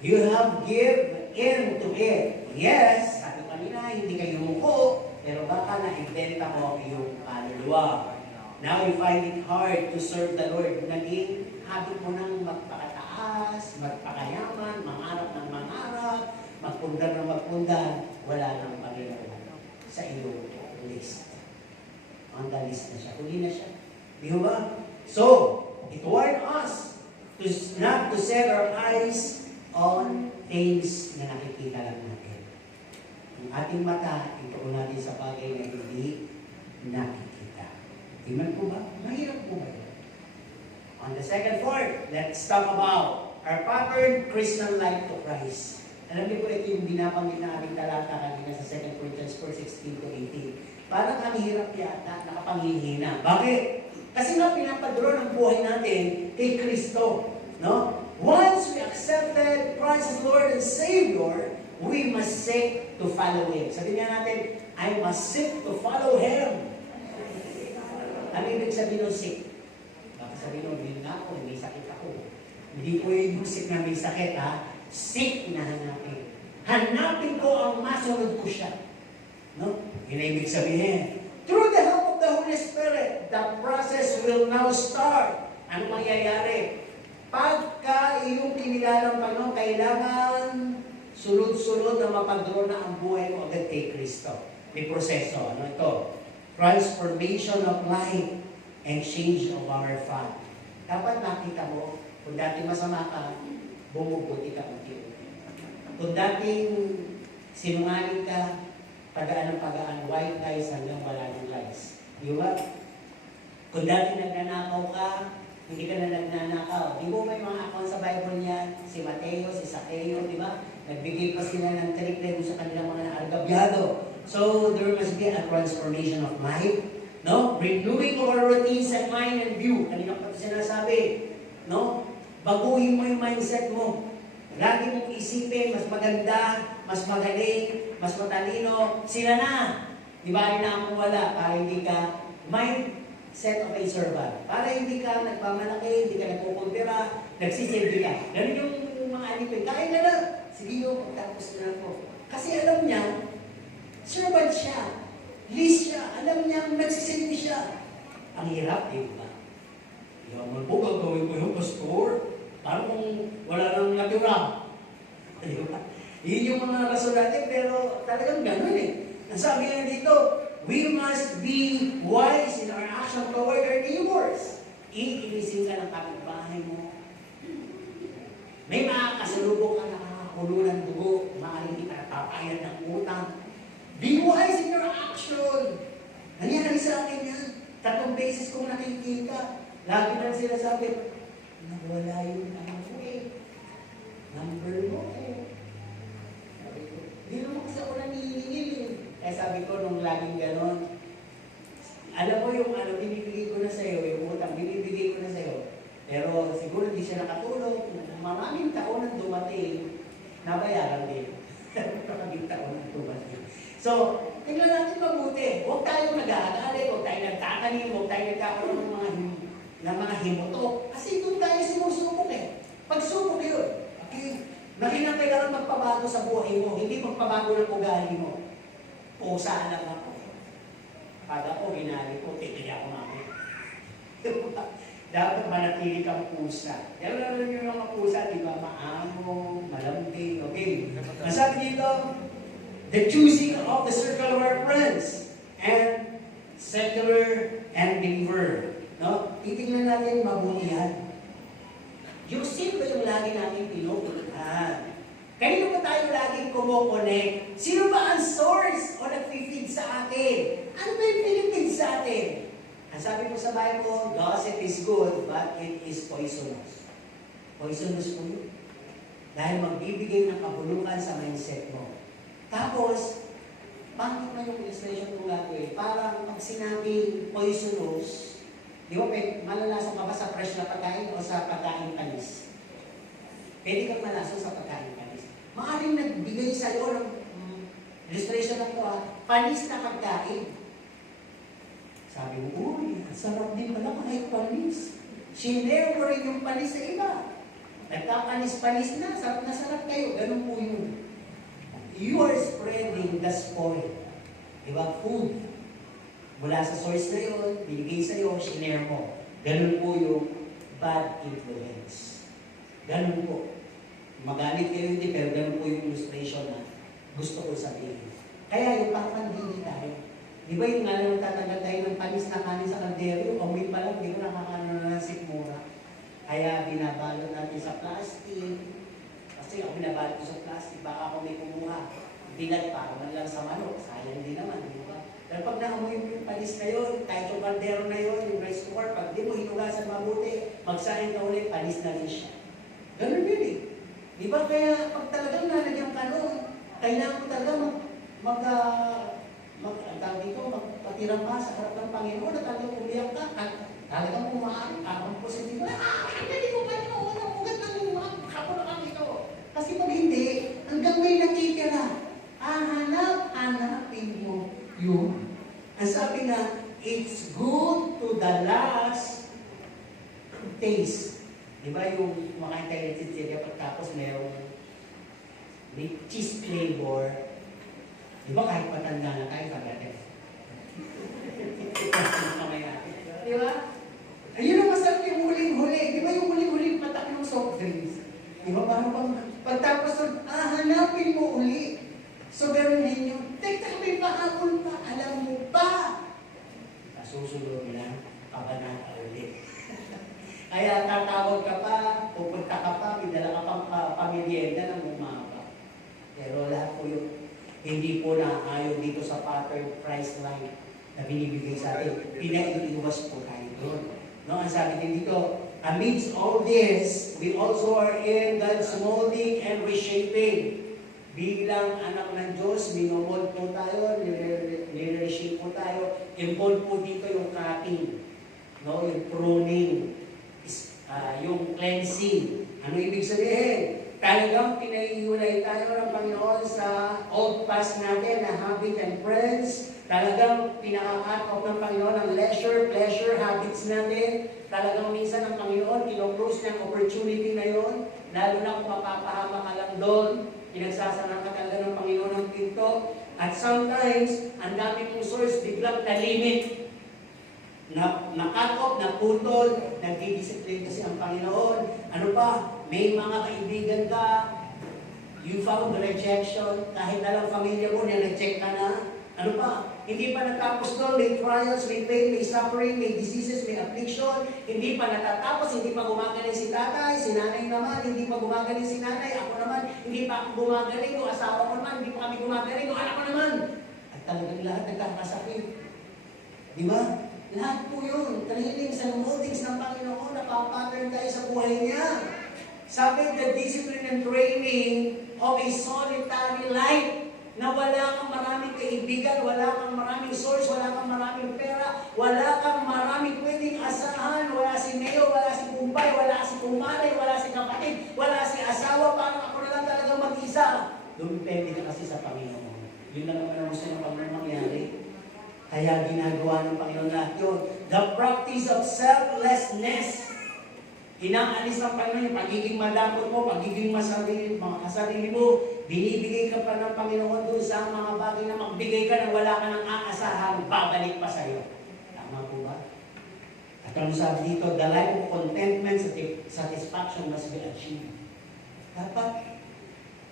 You have given in to it. Yes, sabi kanina, hindi kayo muko, pero baka na-inventa mo yung kaluluwa. Now you find it hard to serve the Lord. Naging habit mo nang magpakataas, magpakayaman, mangarap ng mangarap, magpundar ng magpundar, wala nang Panginoon sa iyong list. Ang list na siya. Huli na siya. Di ba? So, it warned us to not to set our eyes on things na nakikita lang natin. Ang ating mata, ituon natin sa bagay na hindi nakikita. Tingnan po ba? Mahirap po ba yun? On the second part, let's talk about our pattern Christian life to Christ. Alam niyo po, ito yung binabanggit na aming talata kanina sa 2 Corinthians 4:16 to 18. Parang ang hirap yata, nakapanghihina. Bakit? Kasi nga pinapadro ng buhay natin kay Kristo. No? Once we accepted Christ as Lord and Savior, we must seek to follow Him. Sabihin nga natin, I must seek to follow Him. Ano ibig sabihin ng sick? Baka sabihin mo, hindi na ako, may sakit ako. Hindi po yung sick na may sakit, ha? Sick na hanapin. Hanapin ko ang masunod ko siya. No? Yun ang ibig sabihin. Through the help of the Holy Spirit, the process will now start. Ano mangyayari? Pagka iyong kinilala ng Panginoon, kailangan sunod-sunod na mapadro na ang buhay mo agad kay Kristo. May proseso. Ano ito? Transformation of life and change of our thought. Dapat nakita mo, kung dati masama ka, bumubuti ka unti-unti. Kung dating sinungaling ka, pagaan ng pagaan, white lies hanggang wala ng lies. Di ba? Kung dati nagnanakaw ka, hindi ka na nagnanakaw. Di ba may mga account sa Bible niyan? Si Mateo, si Sakeo, di ba? Nagbigay pa sila ng triple sa kanilang mga naargabyado. So, there must be a transformation of life. No? Renewing of our routines and mind and view. Kanina pa sinasabi. No? Baguhin mo yung mindset mo. Lagi mong isipin, mas maganda, mas magaling, mas matalino. Sila na. Di ba? Na akong wala para hindi ka mindset of a servant. Para hindi ka nagpamalaki, hindi ka nagkukumpira, nagsisilbi ka. Ganun yung mga alipin. Kain na lang. Sige yun, pagtapos na ako. Kasi alam niya, servant siya. Least siya. Alam niya, nagsisilbi siya. Ang hirap, di ba? Yaman po, gagawin ko yung pastor. Parang kung wala nang natira. Di ba? Yun yung mga rason natin, pero talagang gano'n eh. Ang sabi nga dito, we must be wise in our action toward our neighbors. Iinisin ka ng kapitbahay mo. May makakasalubong ka nakakakulo ng dugo, maaaring itatapayad ng utang. Be wise in your action. Nangyari sa akin yan. 3 beses kong nakikita. Lagi na sila sabi, nawala yung ano mo eh. Number mo eh. Sabi ko, hindi naman kasi ako nanihingil eh. Kaya sabi ko, nung laging ganon, alam mo yung ano, binibigay ko na sa'yo, yung utang, binibigay ko na sa'yo. Pero siguro hindi siya nakatulog. Maraming taon ang dumating, nabayaran din. Maraming taon ang dumating. So, tingnan natin mabuti. Huwag tayong nag-aagali, huwag tayong nagtatanim, huwag tayong nagkakaroon ng mga himutok. Kasi doon tayo sinusubok eh. Pagsubok yun. Okay? Nakinang kailangan magpabago sa buhay mo, hindi magpabago ng ugali mo. Pusa lang ako. Pag ako, ginali ko, titili ako namin. dapat manatili kang pusa. Alam niyo yung mga pusa, di ba? Maamo, malambing, okay? Masabi dito, the choosing of the circle of our friends and secular and believer. No? Titingnan natin mabuti yan. Yung sino ba yung lagi natin pinupuntahan? Kanino ba tayo laging kumokonek? Sino ba ang source o nag-feed sa atin? Ano ba yung pinipid sa atin? Ang sabi po sa Bible, gossip is good, but it is poisonous. Poisonous po yun. Dahil magbibigay ng kabulukan sa mindset mo. Tapos, bakit na yung illustration kong gagawin? Parang pag sinabing poisonous, di ba, malalason ka ba sa fresh na pagkain o sa pagkain panis? Pwede kang malason sa pagkain panis. Maaaring nagbigay sa'yo ng illustration na ito, panis na pagkain. Sabi mo, uy, ang sarap din pala kahit panis. Sinare mo rin yung panis sa iba. Nagkapanis-panis na, sarap kayo. Ganun po yun. You are spreading the spoil. Diba? Food. Mula sa source na yun, binigay sa'yo, sinare mo. Ganun po yung bad influence. Ganun po. Magalit kayo hindi, pero ganun po yung illustration na gusto ko sabihin. Kaya yung pangpandili tayo. Di ba yung nga naman tatagal tayo ng panis na kanin sa kaldero, amoy pa lang, di ko nakakano na ng sikmura. Kaya binabalot natin sa plastic. Kasi ako binabalot ko sa plastic, baka ako may kumuha. Bilat pa, man lang sa manok, sayang din naman, di ba? Pero pag naamoy mo yung panis na yun, kahit yung kaldero na yun, yung rice cooker, pag di mo hinugasan mabuti, magsahin ka ulit, panis na rin siya. Ganun yun eh. Di ba? Kaya pag talagang nalagyan ka nun, kailangan mo talaga magpatirang ka sa harap ng Panginoon at talagang umiyak ka, talagang umaari, parang positibo, hindi ko kayo, ugat na yung hapon na kami ito. Kasi pag hindi, hanggang may nakikira, hanapin mo yun. Ang sabi nga, it's good to the last taste. Di ba yung kumakain tayo ng chichirya pagkatapos may cheese flavor. Di ba kahit patanda na tayo, pagdating? Di ba? Ayun ang masarap yung huling-huli. Di ba yung huling-huli patak ng soft drinks? Di ba? Parang pagtapos, hanapin mo uli. So, gano'n ninyo. Teka, may pahabol pa. Alam mo ba? Susunod na, kabanata ulit. Kaya tatawag ka pa, pupunta ka pa, may dala ka pang pamilyenda ng umaba. Pero lahat po yung hindi po na ayaw dito sa pattern price line na binibigay sa atin. Pinaiiwas po tayo doon. No? Ang sabi din dito, amidst all this, we also are in God's molding and reshaping. Bilang anak ng Diyos, minomold po tayo, nire-reshape po tayo. Involved po dito yung cutting, no? Yung pruning, yung cleansing. Ano ibig sabihin? Talagang pinaihiwalay tayo ng Panginoon sa old past natin na habit and friends. Talagang pinaka-cut off ng Panginoon ang leisure, pleasure, habits natin. Talagang minsan ang Panginoon, kino-close ng opportunity na yon, lalo na kung mapapahama ka lang doon. Pinagsasara ka talaga ng Panginoon ng pinto. At sometimes, ang dami mong source biglang na-limit. Na-cut off, naputol, nagdidiscipline kasi ang Panginoon. Ano pa? May mga kaibigan ka, you found rejection, kahit na lang pamilya mo, na-reject ka na. Ano pa? Hindi pa natapos doon, may trials, may pain, may suffering, may diseases, may affliction. Hindi pa natatapos, hindi pa gumagaling si tatay, si nanay naman, hindi pa gumagaling si nanay, ako naman, hindi pa ako gumagaling, o asawa ko naman, hindi pa kami gumagaling, o anak ko naman. At talagang lahat nagkakasakit. Di ba? Lahat po yun. Trainings and moldings ng Panginoon, napapattern tayo sa buhay niya. Sabi, the discipline and training of a solitary life, na wala kang maraming kaibigan, wala kang maraming source, wala kang maraming pera, wala kang maraming pwedeng asahan, wala si Mayo, wala si Kumpay, wala si Kumare, wala si kapatid, wala si asawa, parang ako na lang talagang mag-isa. Dumipende ka kasi sa Panginoon. Yun lang naman ang gusto ng Panginoon mangyari. Kaya ginagawa ng Panginoon lahat yun. The practice of selflessness. Inaalis ng Panginoon yung pagiging malapot mo, pagiging masarili mo. Binibigay ka pa ng Panginoon doon sa mga bagay na magbigay ka na wala ka ng aasahan, babalik pa sa'yo. Tama po ba? At At ang sabi dito, the life of contentment, satisfaction must be achieved. Dapat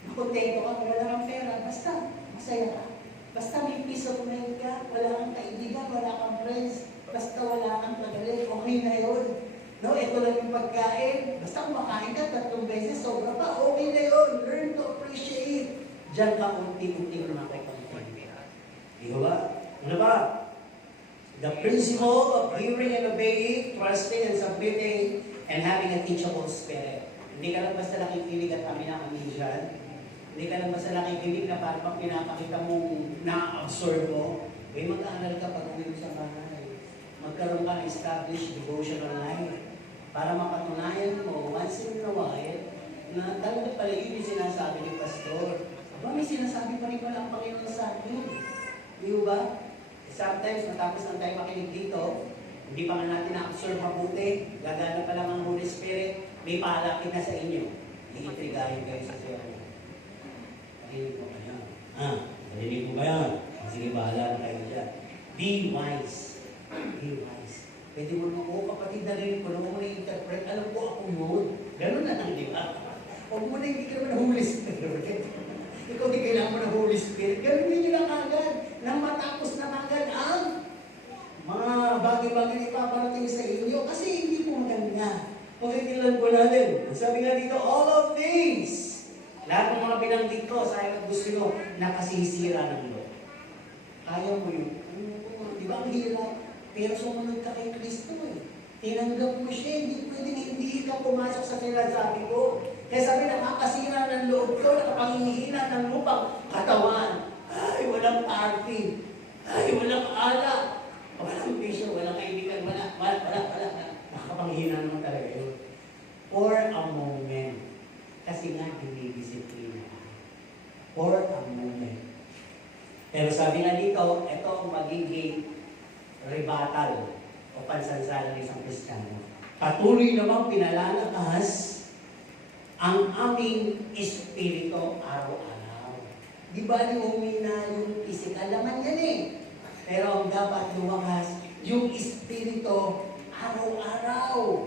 makontento ka kung wala kang pera, basta masaya ka. Basta may peace of mind ka, wala kang kaibigan, wala kang friends, basta wala kang pagalit, okay na yun. No, ito lang yung pagkain, basta kumakain ka 3 beses, sobra pa, okay na yun. Learn to appreciate. Diyan ka unti-unti na makikontent. Di ba? Ano ba? The principle of hearing and obeying, trusting and submitting, and having a teachable spirit. Hindi ka lang basta nakikinig at kami dyan. Hindi ka lang basta nakikinig na parang pinapakita mong na-absorb mo. May mag-aaral ka pag uwi mo sa bahay. Magkaroon ka ng established devotional life para mapatunayan mo once in a while na talaga pala yun yung sinasabi ni Pastor. Aba, may sinasabi pa rin pala ang Panginoon sa akin. Di ba? Sometimes, matapos lang tayo makinig dito, hindi pa nga natin na-absorb mabuti, gagana pa lang ang Holy Spirit, may palapit na sa inyo. Iintrigahin kayo sa siya. Narinig mo ba yan? Narinig mo ba yan? Sige, bahala na kayo dyan. Be wise. Be wise. Pwede mo naman, kapatid, narinig ko, huwag mo na interpret, alam ko ako yun. Ganun na lang, di ba? Huwag mo na, hindi ka naman Holy Spirit. Ikaw di kailangan mo ng Holy Spirit. Ganun nyo lang agad. Nang matapos na agad ang mga bagay-bagay na ipaparating sa inyo. Kasi hindi po maganda. Pagkitilan po natin. Sabi nga dito, all of these. Lahat ng mga binanggit ko, sa ayaw at gusto nyo, nakasisira ng Lord. Kaya mo yun. Di ba ang hirap? Pero sumunod ka kay Kristo eh. Tinanggap mo siya, hindi pwedeng hindi ka pumasok sa sinasabi ko. Kaya sabi, nakakasira ng loob ko, nakapangihina ng lupang katawan. Ay, walang party. Ay, walang ala. Walang vision, walang kaibigan, wala. Nakapangihina naman talaga yun. For a moment. Kasi nga, dinidisiplina ka. For a moment. Pero sabi nga dito, ito ang magiging rebuttal o pansansala ng isang Kristiyano. Patuloy namang pinalalakas ang aming espiritu araw-araw. Di ba humina yung physical laman yan eh. Pero ang dapat lumakas yung espiritu araw-araw.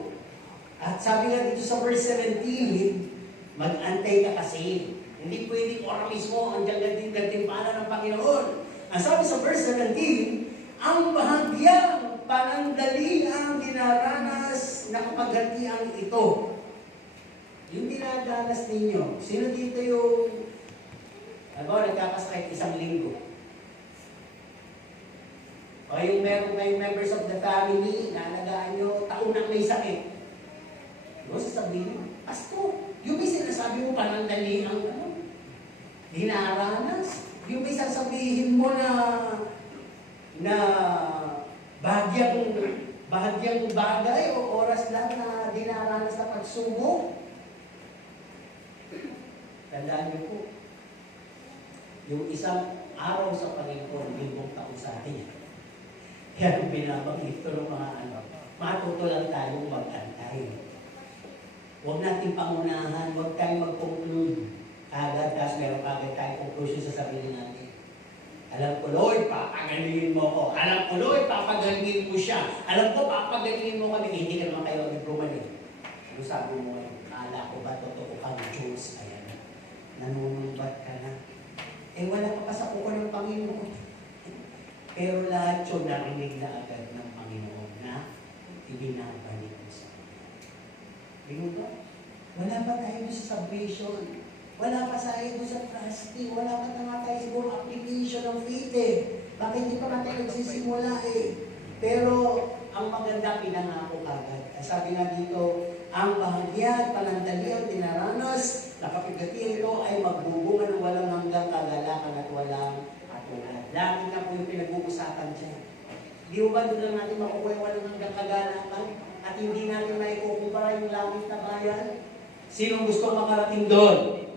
At sabi nga dito sa verse 17, mag-antay ka kasi. Hindi pwedeng oras mismo ang gantimpala ng Panginoon. Ang sabi sa verse 17, ang bahagyang panandaliang dinaranas na kapaghatian ito. Yung dinadanas ninyo, sino dito yung nagkakasakit 1 linggo? O yung meron kayong members of the family na alagaan nyo, taon na may sakit. No, sasabihin, Pastor, yung may sinasabi mo panandali ang dinaranas. Yung may sasabihin mo na bahagyang bagay o oras lang na dinaranas na pagsubok. Tandaan niyo po, yung isang araw sa Panginoon, 1,000 taon sa atin. Kaya kung binabanggit ito ng mga matuto lang tayong mag-antay. Huwag natin pangunahan, huwag tayong mag-conclude. Agad, tapos meron agad tayong conclusion sa sabihin natin. Alam ko, Lord, papagalingin mo ko. Alam ko, Lord, papagalingin mo siya. Alam ko, papagalingin mo kami. Hindi ka naman kayo mag-improve eh. Ano sabi mo ngayon? Kala ko ba totoo kang Diyos? Ayan. Nanunumbat ka na. Eh, wala pa sa kuko ng Panginoon. Pero lahat yun narinig na agad ng Panginoon na ibinabalik mo sa Panginoon. Ba? Wala pa tayo sa salvation. Wala pa tayo sa trusting. Wala pa tayo siguro application ng faith eh. Bakit hindi pa tayo nagsisimula eh. Pero ang maganda pinangako agad. Sabi nga dito, ang bahagya at panandaliang dinaranas na kapigatian ito ay magbubunga ng walang hanggang kagalakan at walang atulad. Lagi na po yung pinag-uusapan dyan. Di ba doon lang natin makukuha yung walang hanggang kagalakan at hindi natin maikukumpara yung langit na bayan? Sinong gusto makarating doon?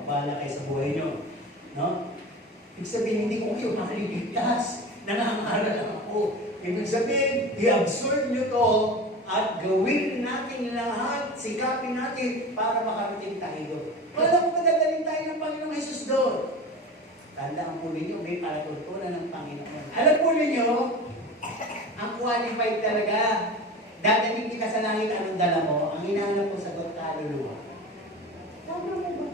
Mabala kayo sa buhay nyo. No? Ibig sabihin, hindi ko kayo makaligtas. Nangangaral lang ako. Ibig sabihin, i-absorb nyo to at gawin natin lahat, sikapin natin para makarating tayo doon. Wala ko madadaling tayo ng Panginoong Jesus doon. Tandaan po ninyo, may palatuntunan ng Panginoon. Alam po ninyo, ang qualified talaga Dadating kita sa langit, anong dala mo? Ang hinahanap ko sagot, kaluluwa. Tama mo ba?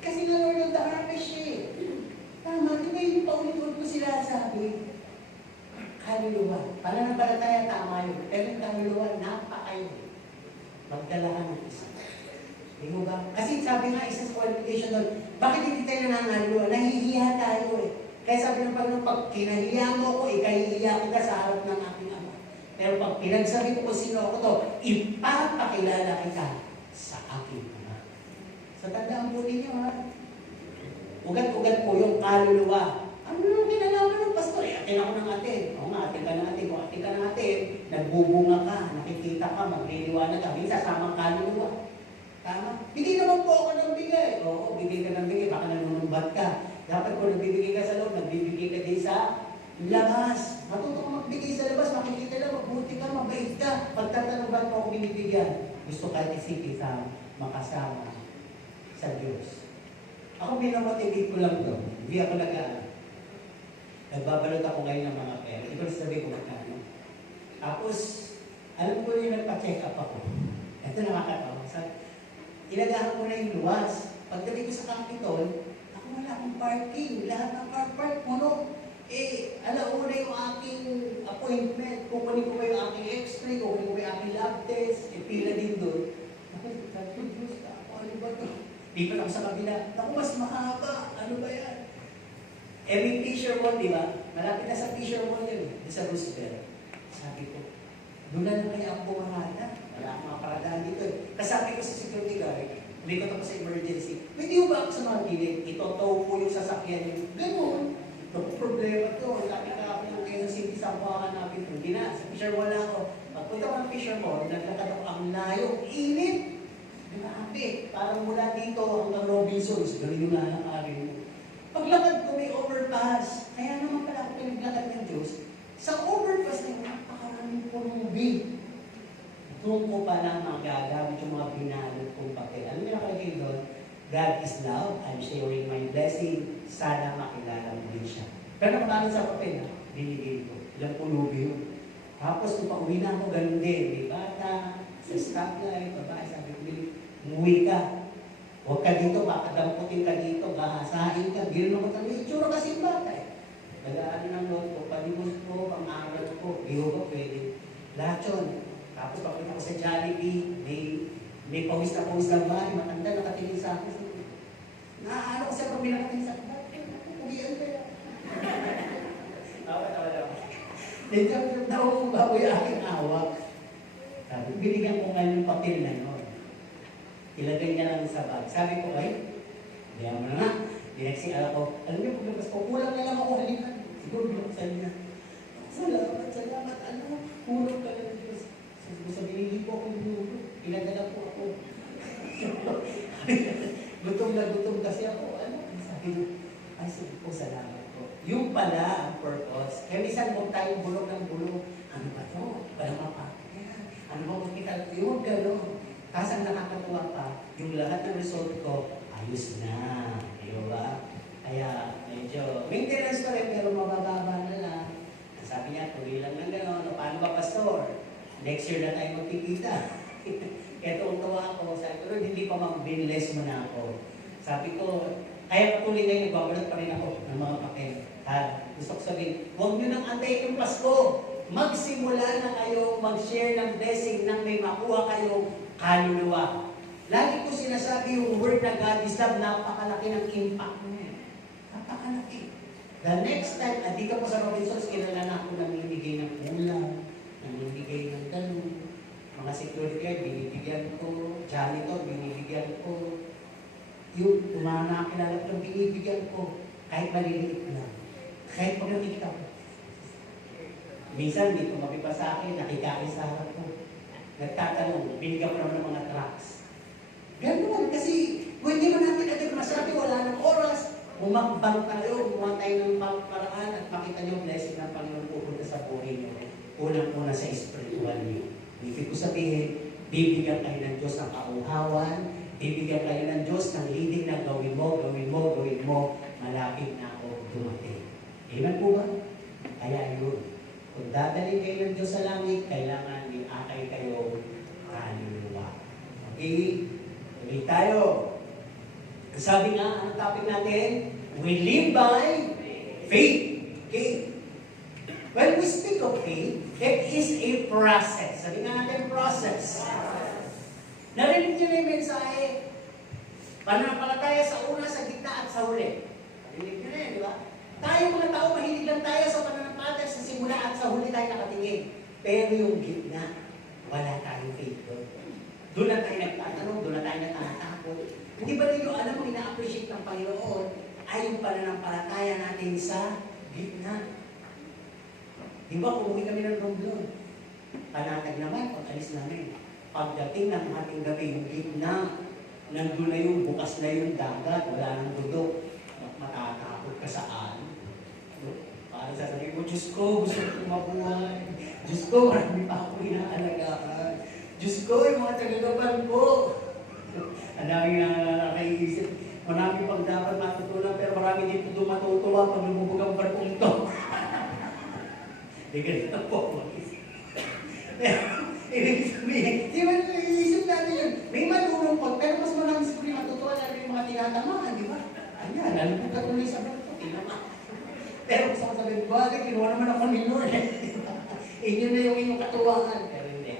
Kasi nga Lord of the harvest siya eh. Tama, di ba yung paulit-ulit ko sila sabi? Kaluluwa. Pananampalataya, tama yun. Pero yung kaluluwa, napakayo. Magdala ka ng isa. Di mo ba? Kasi sabi nga, isa sa qualification doon, bakit hindi tayo nangangaluwa? Nahihiya tayo eh. Kaya sabi ng Panginoon, pag kinahiya mo ko, ikahihiya kita sa harap ng aking ama. Pero pag pinagsabi ko kung sino ako to, ipapakilala kita sa aking ama. So tandaan po ninyo ha. Ugat-ugat po yung kaluluwa. Ano nang kinalaman ng pastor? Atin ako ng atin. Oo nga, atin ka ng atin. Kung atin ka ng atin, nagbubunga ka, nakikita ka, magliliwanag ka. Minsan samang kaluluwa. Tama? Bigay naman po ako ng bigay. Oo, bigay ka ng bigay. Baka nanunumbat ka. Dapat kung nagbibigay ka sa loob, nagbibigay ka din sa labas. Matuto ka magbigay sa labas, makikita lang, mabuti ka, mabait ka. Pagtatanong ba't mo ako binibigyan? Gusto kahit isipin sa makasama sa Diyos. Ako binamotivate ko lang to. Hindi ako nagbabalot ako ngayon ng mga pera. Ito na sabi ko magkano. Tapos, alam ko yung nagpa-check up ako. Ito nakakatawa. Ilagahan ko na yung luwas. Pagdating ko sa Capitol, ako wala akong parking. Lahat ng park puno. Alauna yung aking appointment. Kukunin ko pa yung aking x-ray, kukunin ko pa yung aking lab test. Pila din doon. Ako, Diyos, ano ba ito? Lipat ako sa kabila. Ako, mas mahaba. Ano ba yan? May Fisher Mall, di ba? Malapit na sa Fisher Mall yun. Sa Roosevelt. Sabi ko, doon na lang kaya ako bumarada. Wala akong mga paradahan dito eh. Kasabi ko sa security guard, umikot ako sa emergency. Pwede ba ako sa mga gilid? Itotow po yung sasakyan niyo. Ganun. Ito problema to. Laki ka ako yung Quezon City sa buhakan namin. Hindi na. Sa Fisher Mall ako. Pagpunta ko ng Fisher Mall, naglakad ako ang layo. Init. Grabe. Parang mula dito hanggang Robinsons. Ganun yung lalakarin mo. Paglakad ko may overpass. Kaya naman pala ako pinaglakad ng Diyos. Sa overpass na yun, napakaraming pulubi. Doon ko palang magagamit yung mga binalot kong papel. Ano yung nakalagay doon? God is love. I'm sharing my blessing. Sana makilala mo din siya. Pero nakakalit sa papel, binigay ko. Ilang pulubi yun. Tapos kung pauwi na ako, ganun din. May bata, sa stoplight, babae, sabi ko, umuwi ka. Huwag ka dito, makadamputin ka dito, bahasahin ka. Gano'n ako tayo, itsura kasi yung bata eh. Nag-aano ng load ko, palimos ko, pang-aral ko, di ko pwede. Lahat yun. Tapos papunta ko sa Jollibee, may pawis na bahay, matanda, nakatingin sa akin. Naaano ko siya pag may nakatingin sa akin, bakit pugian ka yan? Tawa. Then, naukong ba ko yung aking awak? Sabi, binigyan ko ngayon yung papel na yun. Ilagay niya lang sa bag. Sabi ko, diyan mo na nga. Dinagsing-ala ko, alam niyo, paglabas ko, kulang na lang ako halikan. Siguro binuksan niya. Salamat, hulog ka lang Diyos. Sabi, hindi po ako hulog. Pinadala po ako. gutom kasi ako. Sabi niya, sige po, salamat po. Yung pala ang purpose. Kaya minsan huwag tayong bulog ng bulog. Ano ba ito? Walang mapapagyan. Ano ba hospital? Yung gano'n. Tapos ang nakakatuwa pa, yung lahat ng result ko, ayos na. Di ba? Kaya medyo maintenance pa rin, pero mabababa na lang. Sabi niya, tuloy lang ng gano'n. Paano ba, Pastor? Next year na tayo magkikita. Kaya tuwa ako. Sabi ko, hindi pa mag-binless mo na ako. Sabi ko, kaya patuloy ngayon, nagbabalot pa rin ako ng mga papel. Gusto ko sabihin, huwag nyo nang antayin yung Pasko. Magsimula na kayo mag-share ng blessing nang may makuha kayong kaluluwa. Lagi ko sinasabi yung word na God is love, napakalaki ng impact niya. Napakalaki. The next time, di ka po sa Robinsons, kilala na ako namimigay ng ulam, namimigay ng ganun. Mga security guard, binibigyan ko. Janitor, binibigyan ko. Yung mga nakakilala ko, binibigyan ko. Kahit maliliit na. Kahit pag nakikita ko. Minsan, hindi tumabi pa sa akin, nakikain sa harap ko. Nagtatanong, binigyan ko naman ng mga trucks. Ganun, kasi kung hindi man natin agad masabi, wala ng oras. Umakbang tayo, gumawa tayo ng paraan at makita niyo blessing ng Panginoon pupunta sa buhay niyo. Unang-una sa spiritual niyo. Ibig ko sabihin, bibigyan kayo ng Diyos ng kauhawan, bibigyan kayo ng Diyos ng leading na gawin mo, malapit na ako dumating. Amen po ba? Kaya yun. Kung dadalhin kayo ng Diyos sa langit, kailangan We live by faith. Okay? When we speak of faith, it is a process. Sabi nga natin, process. Narinig nyo na yung mensahe. Pananampalataya sa una, sa gitna, at sa huli. Narinig nyo na yun, di ba? Tayo mga tao, mahilig lang tayo sa pananampalataya sa simula at sa huli tayo nakatingin. Pero yung gitna, wala tayong faith doon. Doon na tayo nagtatanong, doon na tayo natatakot. Hindi ba rin yung alam mo, ina-appreciate ng Panginoon ay yung pananampalataya natin sa gitna. Di ba, umuwi kami ng Romblon. Panatag naman, pag-alis namin. Pagdating ng ating gabi, yung gitna, nandun na yung bukas na yung dagat, wala nang dudok. Matatakot ka saan? Parang sasabihin mo, Diyos ko, gusto ko mabuhay. Diyos ko, marami pa ako inaalagaan. Diyos ko, yung mga tagagapan ko. Ang daming nakakaisip. Marami pang dapat matutunan, pero marami dito doon matutuwa pag lumubog ang barkong ito. Hindi ganito po. Ibig sabihin, di ba iisip natin yun? May malulungkot, pero mas marami siguro yung matutuwa na yung mga tinatamaan, di ba? Ayan, nalungkot ka tuloy sa barko, tinama. Pero gusto ko sabihin, bagay, kinuha naman ako ni Lord. Inyo na yung inyong katuwaan. Pero hindi.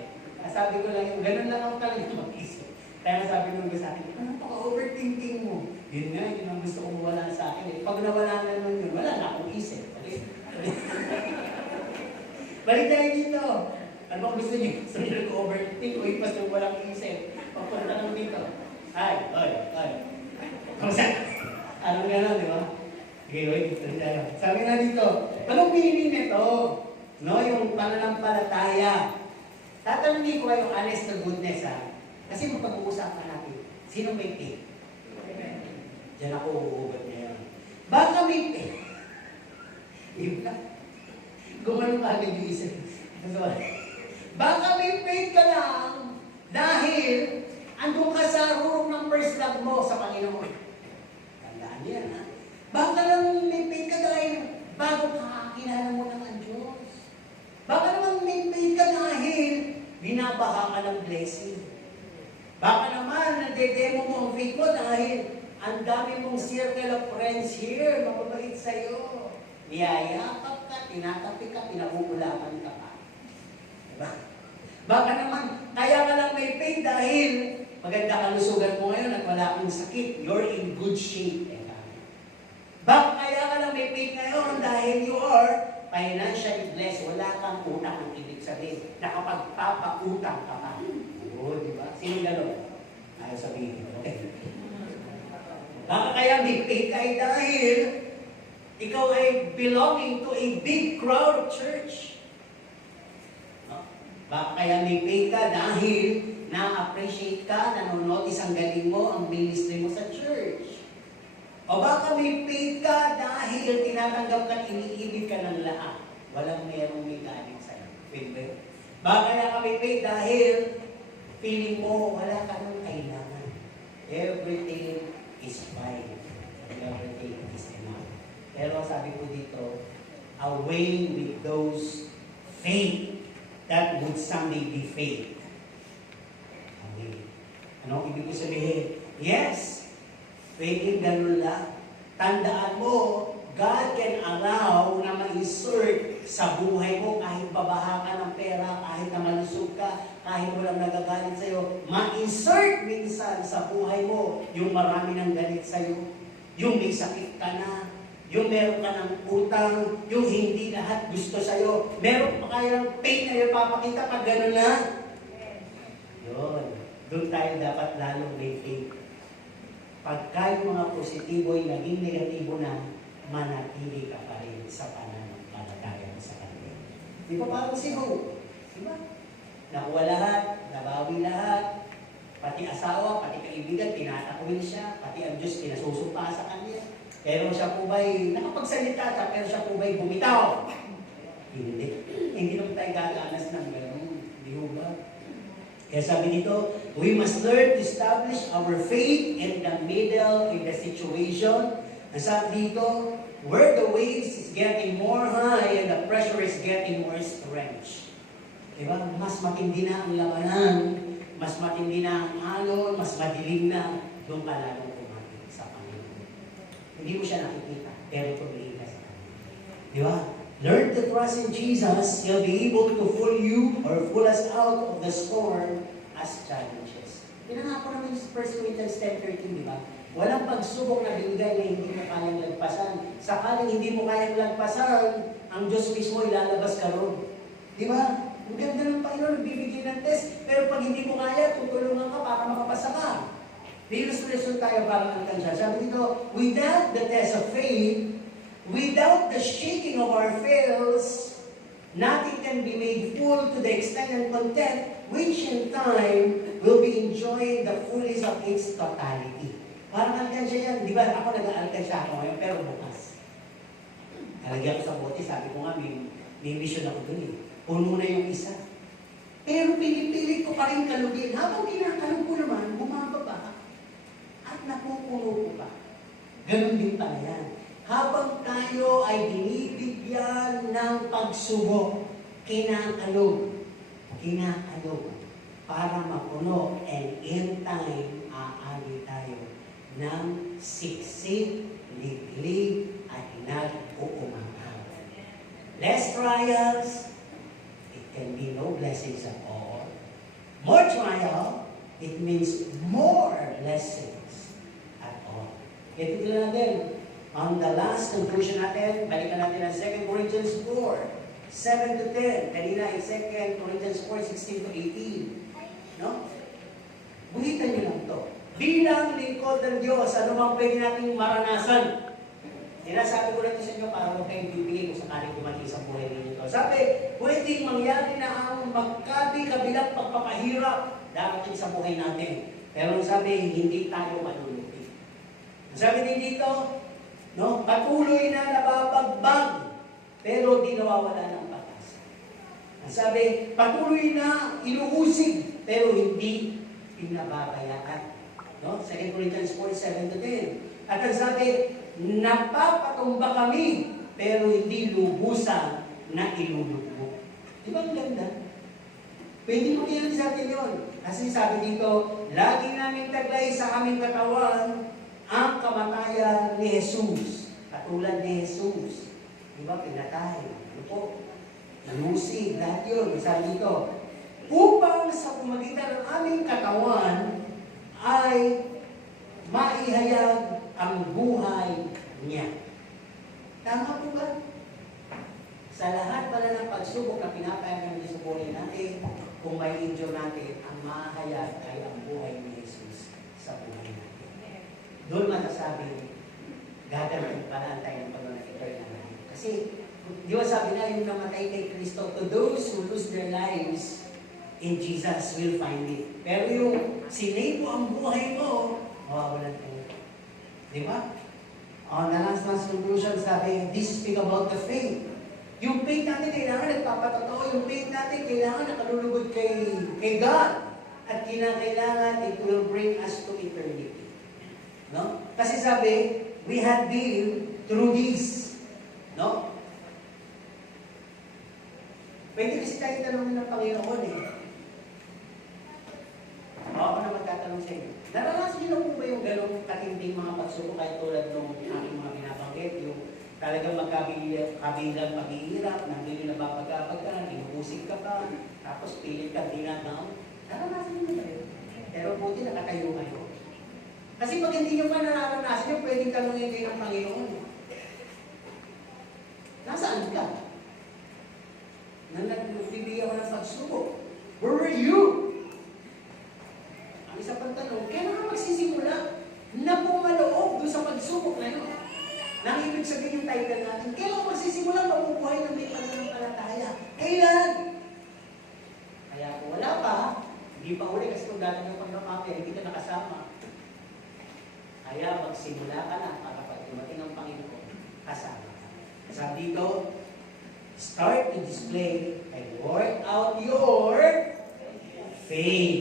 Sabi ko lang yung, ganun lang ako talaga mag-isip. Kaya sabi nung sa akin, ano paka-overthinking mo? Yun nga, yun ang gusto kong wala sa akin. Pag nawala naman yun, wala na akong isip. Balik tayo dito. Ano bang gusto niyo? Gusto niyo nag-overthink o ipas yung walang isip? Papunta lang dito. Ay. Kamusta? Anong gano'n, di ba? Okay, wait. Sabi nga dito, anong meaning nito? No, yung pananampalataya. Tatanungin ko yung honest to goodness, ha? Kasi mapag-uusapan natin. Sino may faith? Diyan ako uugot ngayon. Baka may faith. Iba. Gumano ka agad yung isip. Baka may faith ka lang dahil andun ka sa room ng first love mo sa Panginoon. Tandaan yan, ha? Baka lang may faith ka dahil bago ka kilala mo ng ang Diyos. Baka naman may faith ka dahil binabaha ka ng blessing. Baka naman nadedemo mo ang faith mo dahil ang dami mong circle of friends here, mababait sa'yo. Niyayakap ka, tinatapi ka, pinag-uulaman ka pa. Diba? Baka naman, kaya ka lang may faith dahil maganda kalusugan mo ngayon at wala kang sakit. You're in good shape. Baka kaya ka lang may faith ngayon dahil you are financially blessed. Wala kang utang ang ibig sabihin. Nakapagpapautang ka pa. Oo, di ba? Sino gano'n? Ayaw sabihin. Okay. Baka kaya may faith ka dahil ikaw ay belonging to a big crowd church. Baka kaya may faith ka dahil na-appreciate ka, nanonotice ang galing mo, ang ministry mo sa church. O baka may faith ka dahil tinatanggap ka, iniibig ka ng lahat. Walang merong may galing sa'yo. Pwede ba yun? Baka kaya ka may faith dahil feeling mo wala ka nang kailangan. Everything is fine. Everything is enough. Pero sabi ko dito, away with those faith that would someday be faith. Away. Ano ibig ko sabihin? Yes, pwede ganun lang. Tandaan mo, God can allow na ma-insert sa buhay mo kahit babaha ka ng pera, kahit na malusog ka, kahit walang nagagalit sa'yo, ma-insert minsan sa buhay mo yung marami ng galit sa'yo, yung may sakit ka na, yung meron ka ng utang, yung hindi lahat gusto sa'yo, meron pa kayang pain na ipapakita pag gano'n na. Yun. Doon tayo dapat lalong may faith. Pagka yung mga positibo ay naging negatibo na, manatili ka pa rin sa pananampalataya mo sa Kanya. Di ba parang si Job? Di ba? Nakuha lahat, nabawi lahat, pati asawa, pati kaibigan, tinatakwil siya, pati ang Diyos pinasusupa sa Kanya. Pero siya po ba'y nakapagsalita siya, pero siya po ba'y bumitaw? Hindi. Hindi naman tayo gaganas ng gano'n. Di ba? Kaya sabi dito, we must learn to establish our faith in the middle, in the situation. Ang sabi dito, where the waves is getting more high and the pressure is getting more strange. Diba? Mas matindi na ang labanan, mas matindi na ang alon, mas madilim na, doon ka lalong kumain sa Panginoon. Hindi mo siya nakikita, pero tumingin ka sa Kanya. Di ba? Learn to trust in Jesus. He'll be able to pull you or pull us out of the storm as challenges. Pinangako naman sa 1 Corinthians 10:13, di ba? Walang pagsubok na binigay na hindi mo kayang lagpasan. Sakaling hindi mo kayang lagpasan, ang Diyos mismo ilalabas ka ron. Di ba? Ang ganda ng Panginoon, nagbibigay ng test. Pero pag hindi mo kaya, tutulungan ka para makapasa ka. Illustrasyon tayo para ng kansya. Sabi dito, without the test of faith, without the shaking of our fails, nothing can be made full to the extent and content which in time will be enjoying the fullness of its totality. Parang alkansya yan. Di ba? Ako nag-alkansya ako ngayon, pero bukas. Nalagyan ko sa bote, sabi ko nga, may mission ako dun eh. Puno na yung isa. Pero pinipilit ko pa rin kalugin. Habang kinakalog ko naman, bumababa. At napupuno ko pa. Ganon din pala yan. Habang tayo ay binibigyan ng pagsubok, kinakalog, para mapuno, and in time, aali tayo ng siksik, liglig, at nag-uumangaw. Less trials, it can be no blessings at all. More trial, it means more blessings at all. Ito natin, on the last conclusion natin, balikan natin ang 2 Corinthians 4, 7 to 10. Kanina ay 2 Corinthians 4, 16 to 18. No? Buhitan nyo lang to. Bilang lingkod ng Diyos, ano mang pwede nating maranasan? Sinasabi ko na ito sa inyo para huwag kayong bibigay kung sakaling dumating sa buhay ninyo ito. Sabi, pwedeng mangyari na ang magkabi-kabilang pagpapahirap darating sa buhay natin. Pero sabi, hindi tayo maluluti. Sabi din dito, no, patuloy na nababagbag, pero di nawawala ng pag-asa. Sabi, patuloy na inuusig, pero hindi pinababayaan. No? 2 Corinthians 4, 7 to 10. At ang sabi, napapatumba kami, pero hindi lubusan na ilulubog. Di ba ang ganda? Pwede mo yan sa atin yun. Kasi sabi dito, lagi namin taglay sa aming katawan ang kamatayan ni Jesus. Katulad ni Jesus. Di ba? Pinatay. Ano po? Nalusig. Lahat yun. Sabi dito, upang sa pamagitan ng aming katawan ay maihayag ang buhay niya. Tama po ba? Sa lahat pala ng pagsubok na pinapayagan sa buhay natin, kung may injure natin, ang mahayag ay ang buhay ni Jesus sa buhay natin. Doon masasabi, gagantin pala ang tayo ng pag-eternal life. Kasi, di ba sabi na yung namatay kay Kristo, to those who lose their lives in Jesus will find it. Pero yung sinay mo ang buhay mo, mawawalan tayo. Di ba? On the last conclusion, sabi, this speak about the faith. Yung faith natin kailangan nagpapatotoo. Yung faith natin kailangan nakalulugod kay God. At kailangan it will bring us to eternity. No? Kasi sabi, we have been through this. No? Pwede kasi tayo tanongin ng Panginoon eh. Ako na magtatanong sa inyo. Naranasan niyo po ba yung ganong katinding mga pagsubok kahit tulad nung aking mga binabanggit, yung talagang magkabilang paghihirap, nandun yung nabapagabag ka, inubusig ka pa, tapos pilit ka dinanaw. Naranasan niyo ba yun? Pero buti nakatayo kayo. Kasi pag hindi nyo pa nararanasan nyo, pwedeng tanongin kayo ng Panginoon. Nasaan ka? Nang nagbibigay ako ng pagsubok. Where were you? Ang isa pang tanong, kailan ka magsisimula na pumaloob doon sa pagsubok na yun? Nang ibig sabihin yung title natin, kailan ka magsisimula mabubuhay ng may pananampalataya? Kailan? Kaya kung wala pa, hindi pa uli kasi kung dati ng pagkakapya, hindi ka nakasama. Kaya magsimula ka na para pag dumating ang Panginoon, kasama ka. Sabi dito, start to display and work out your faith.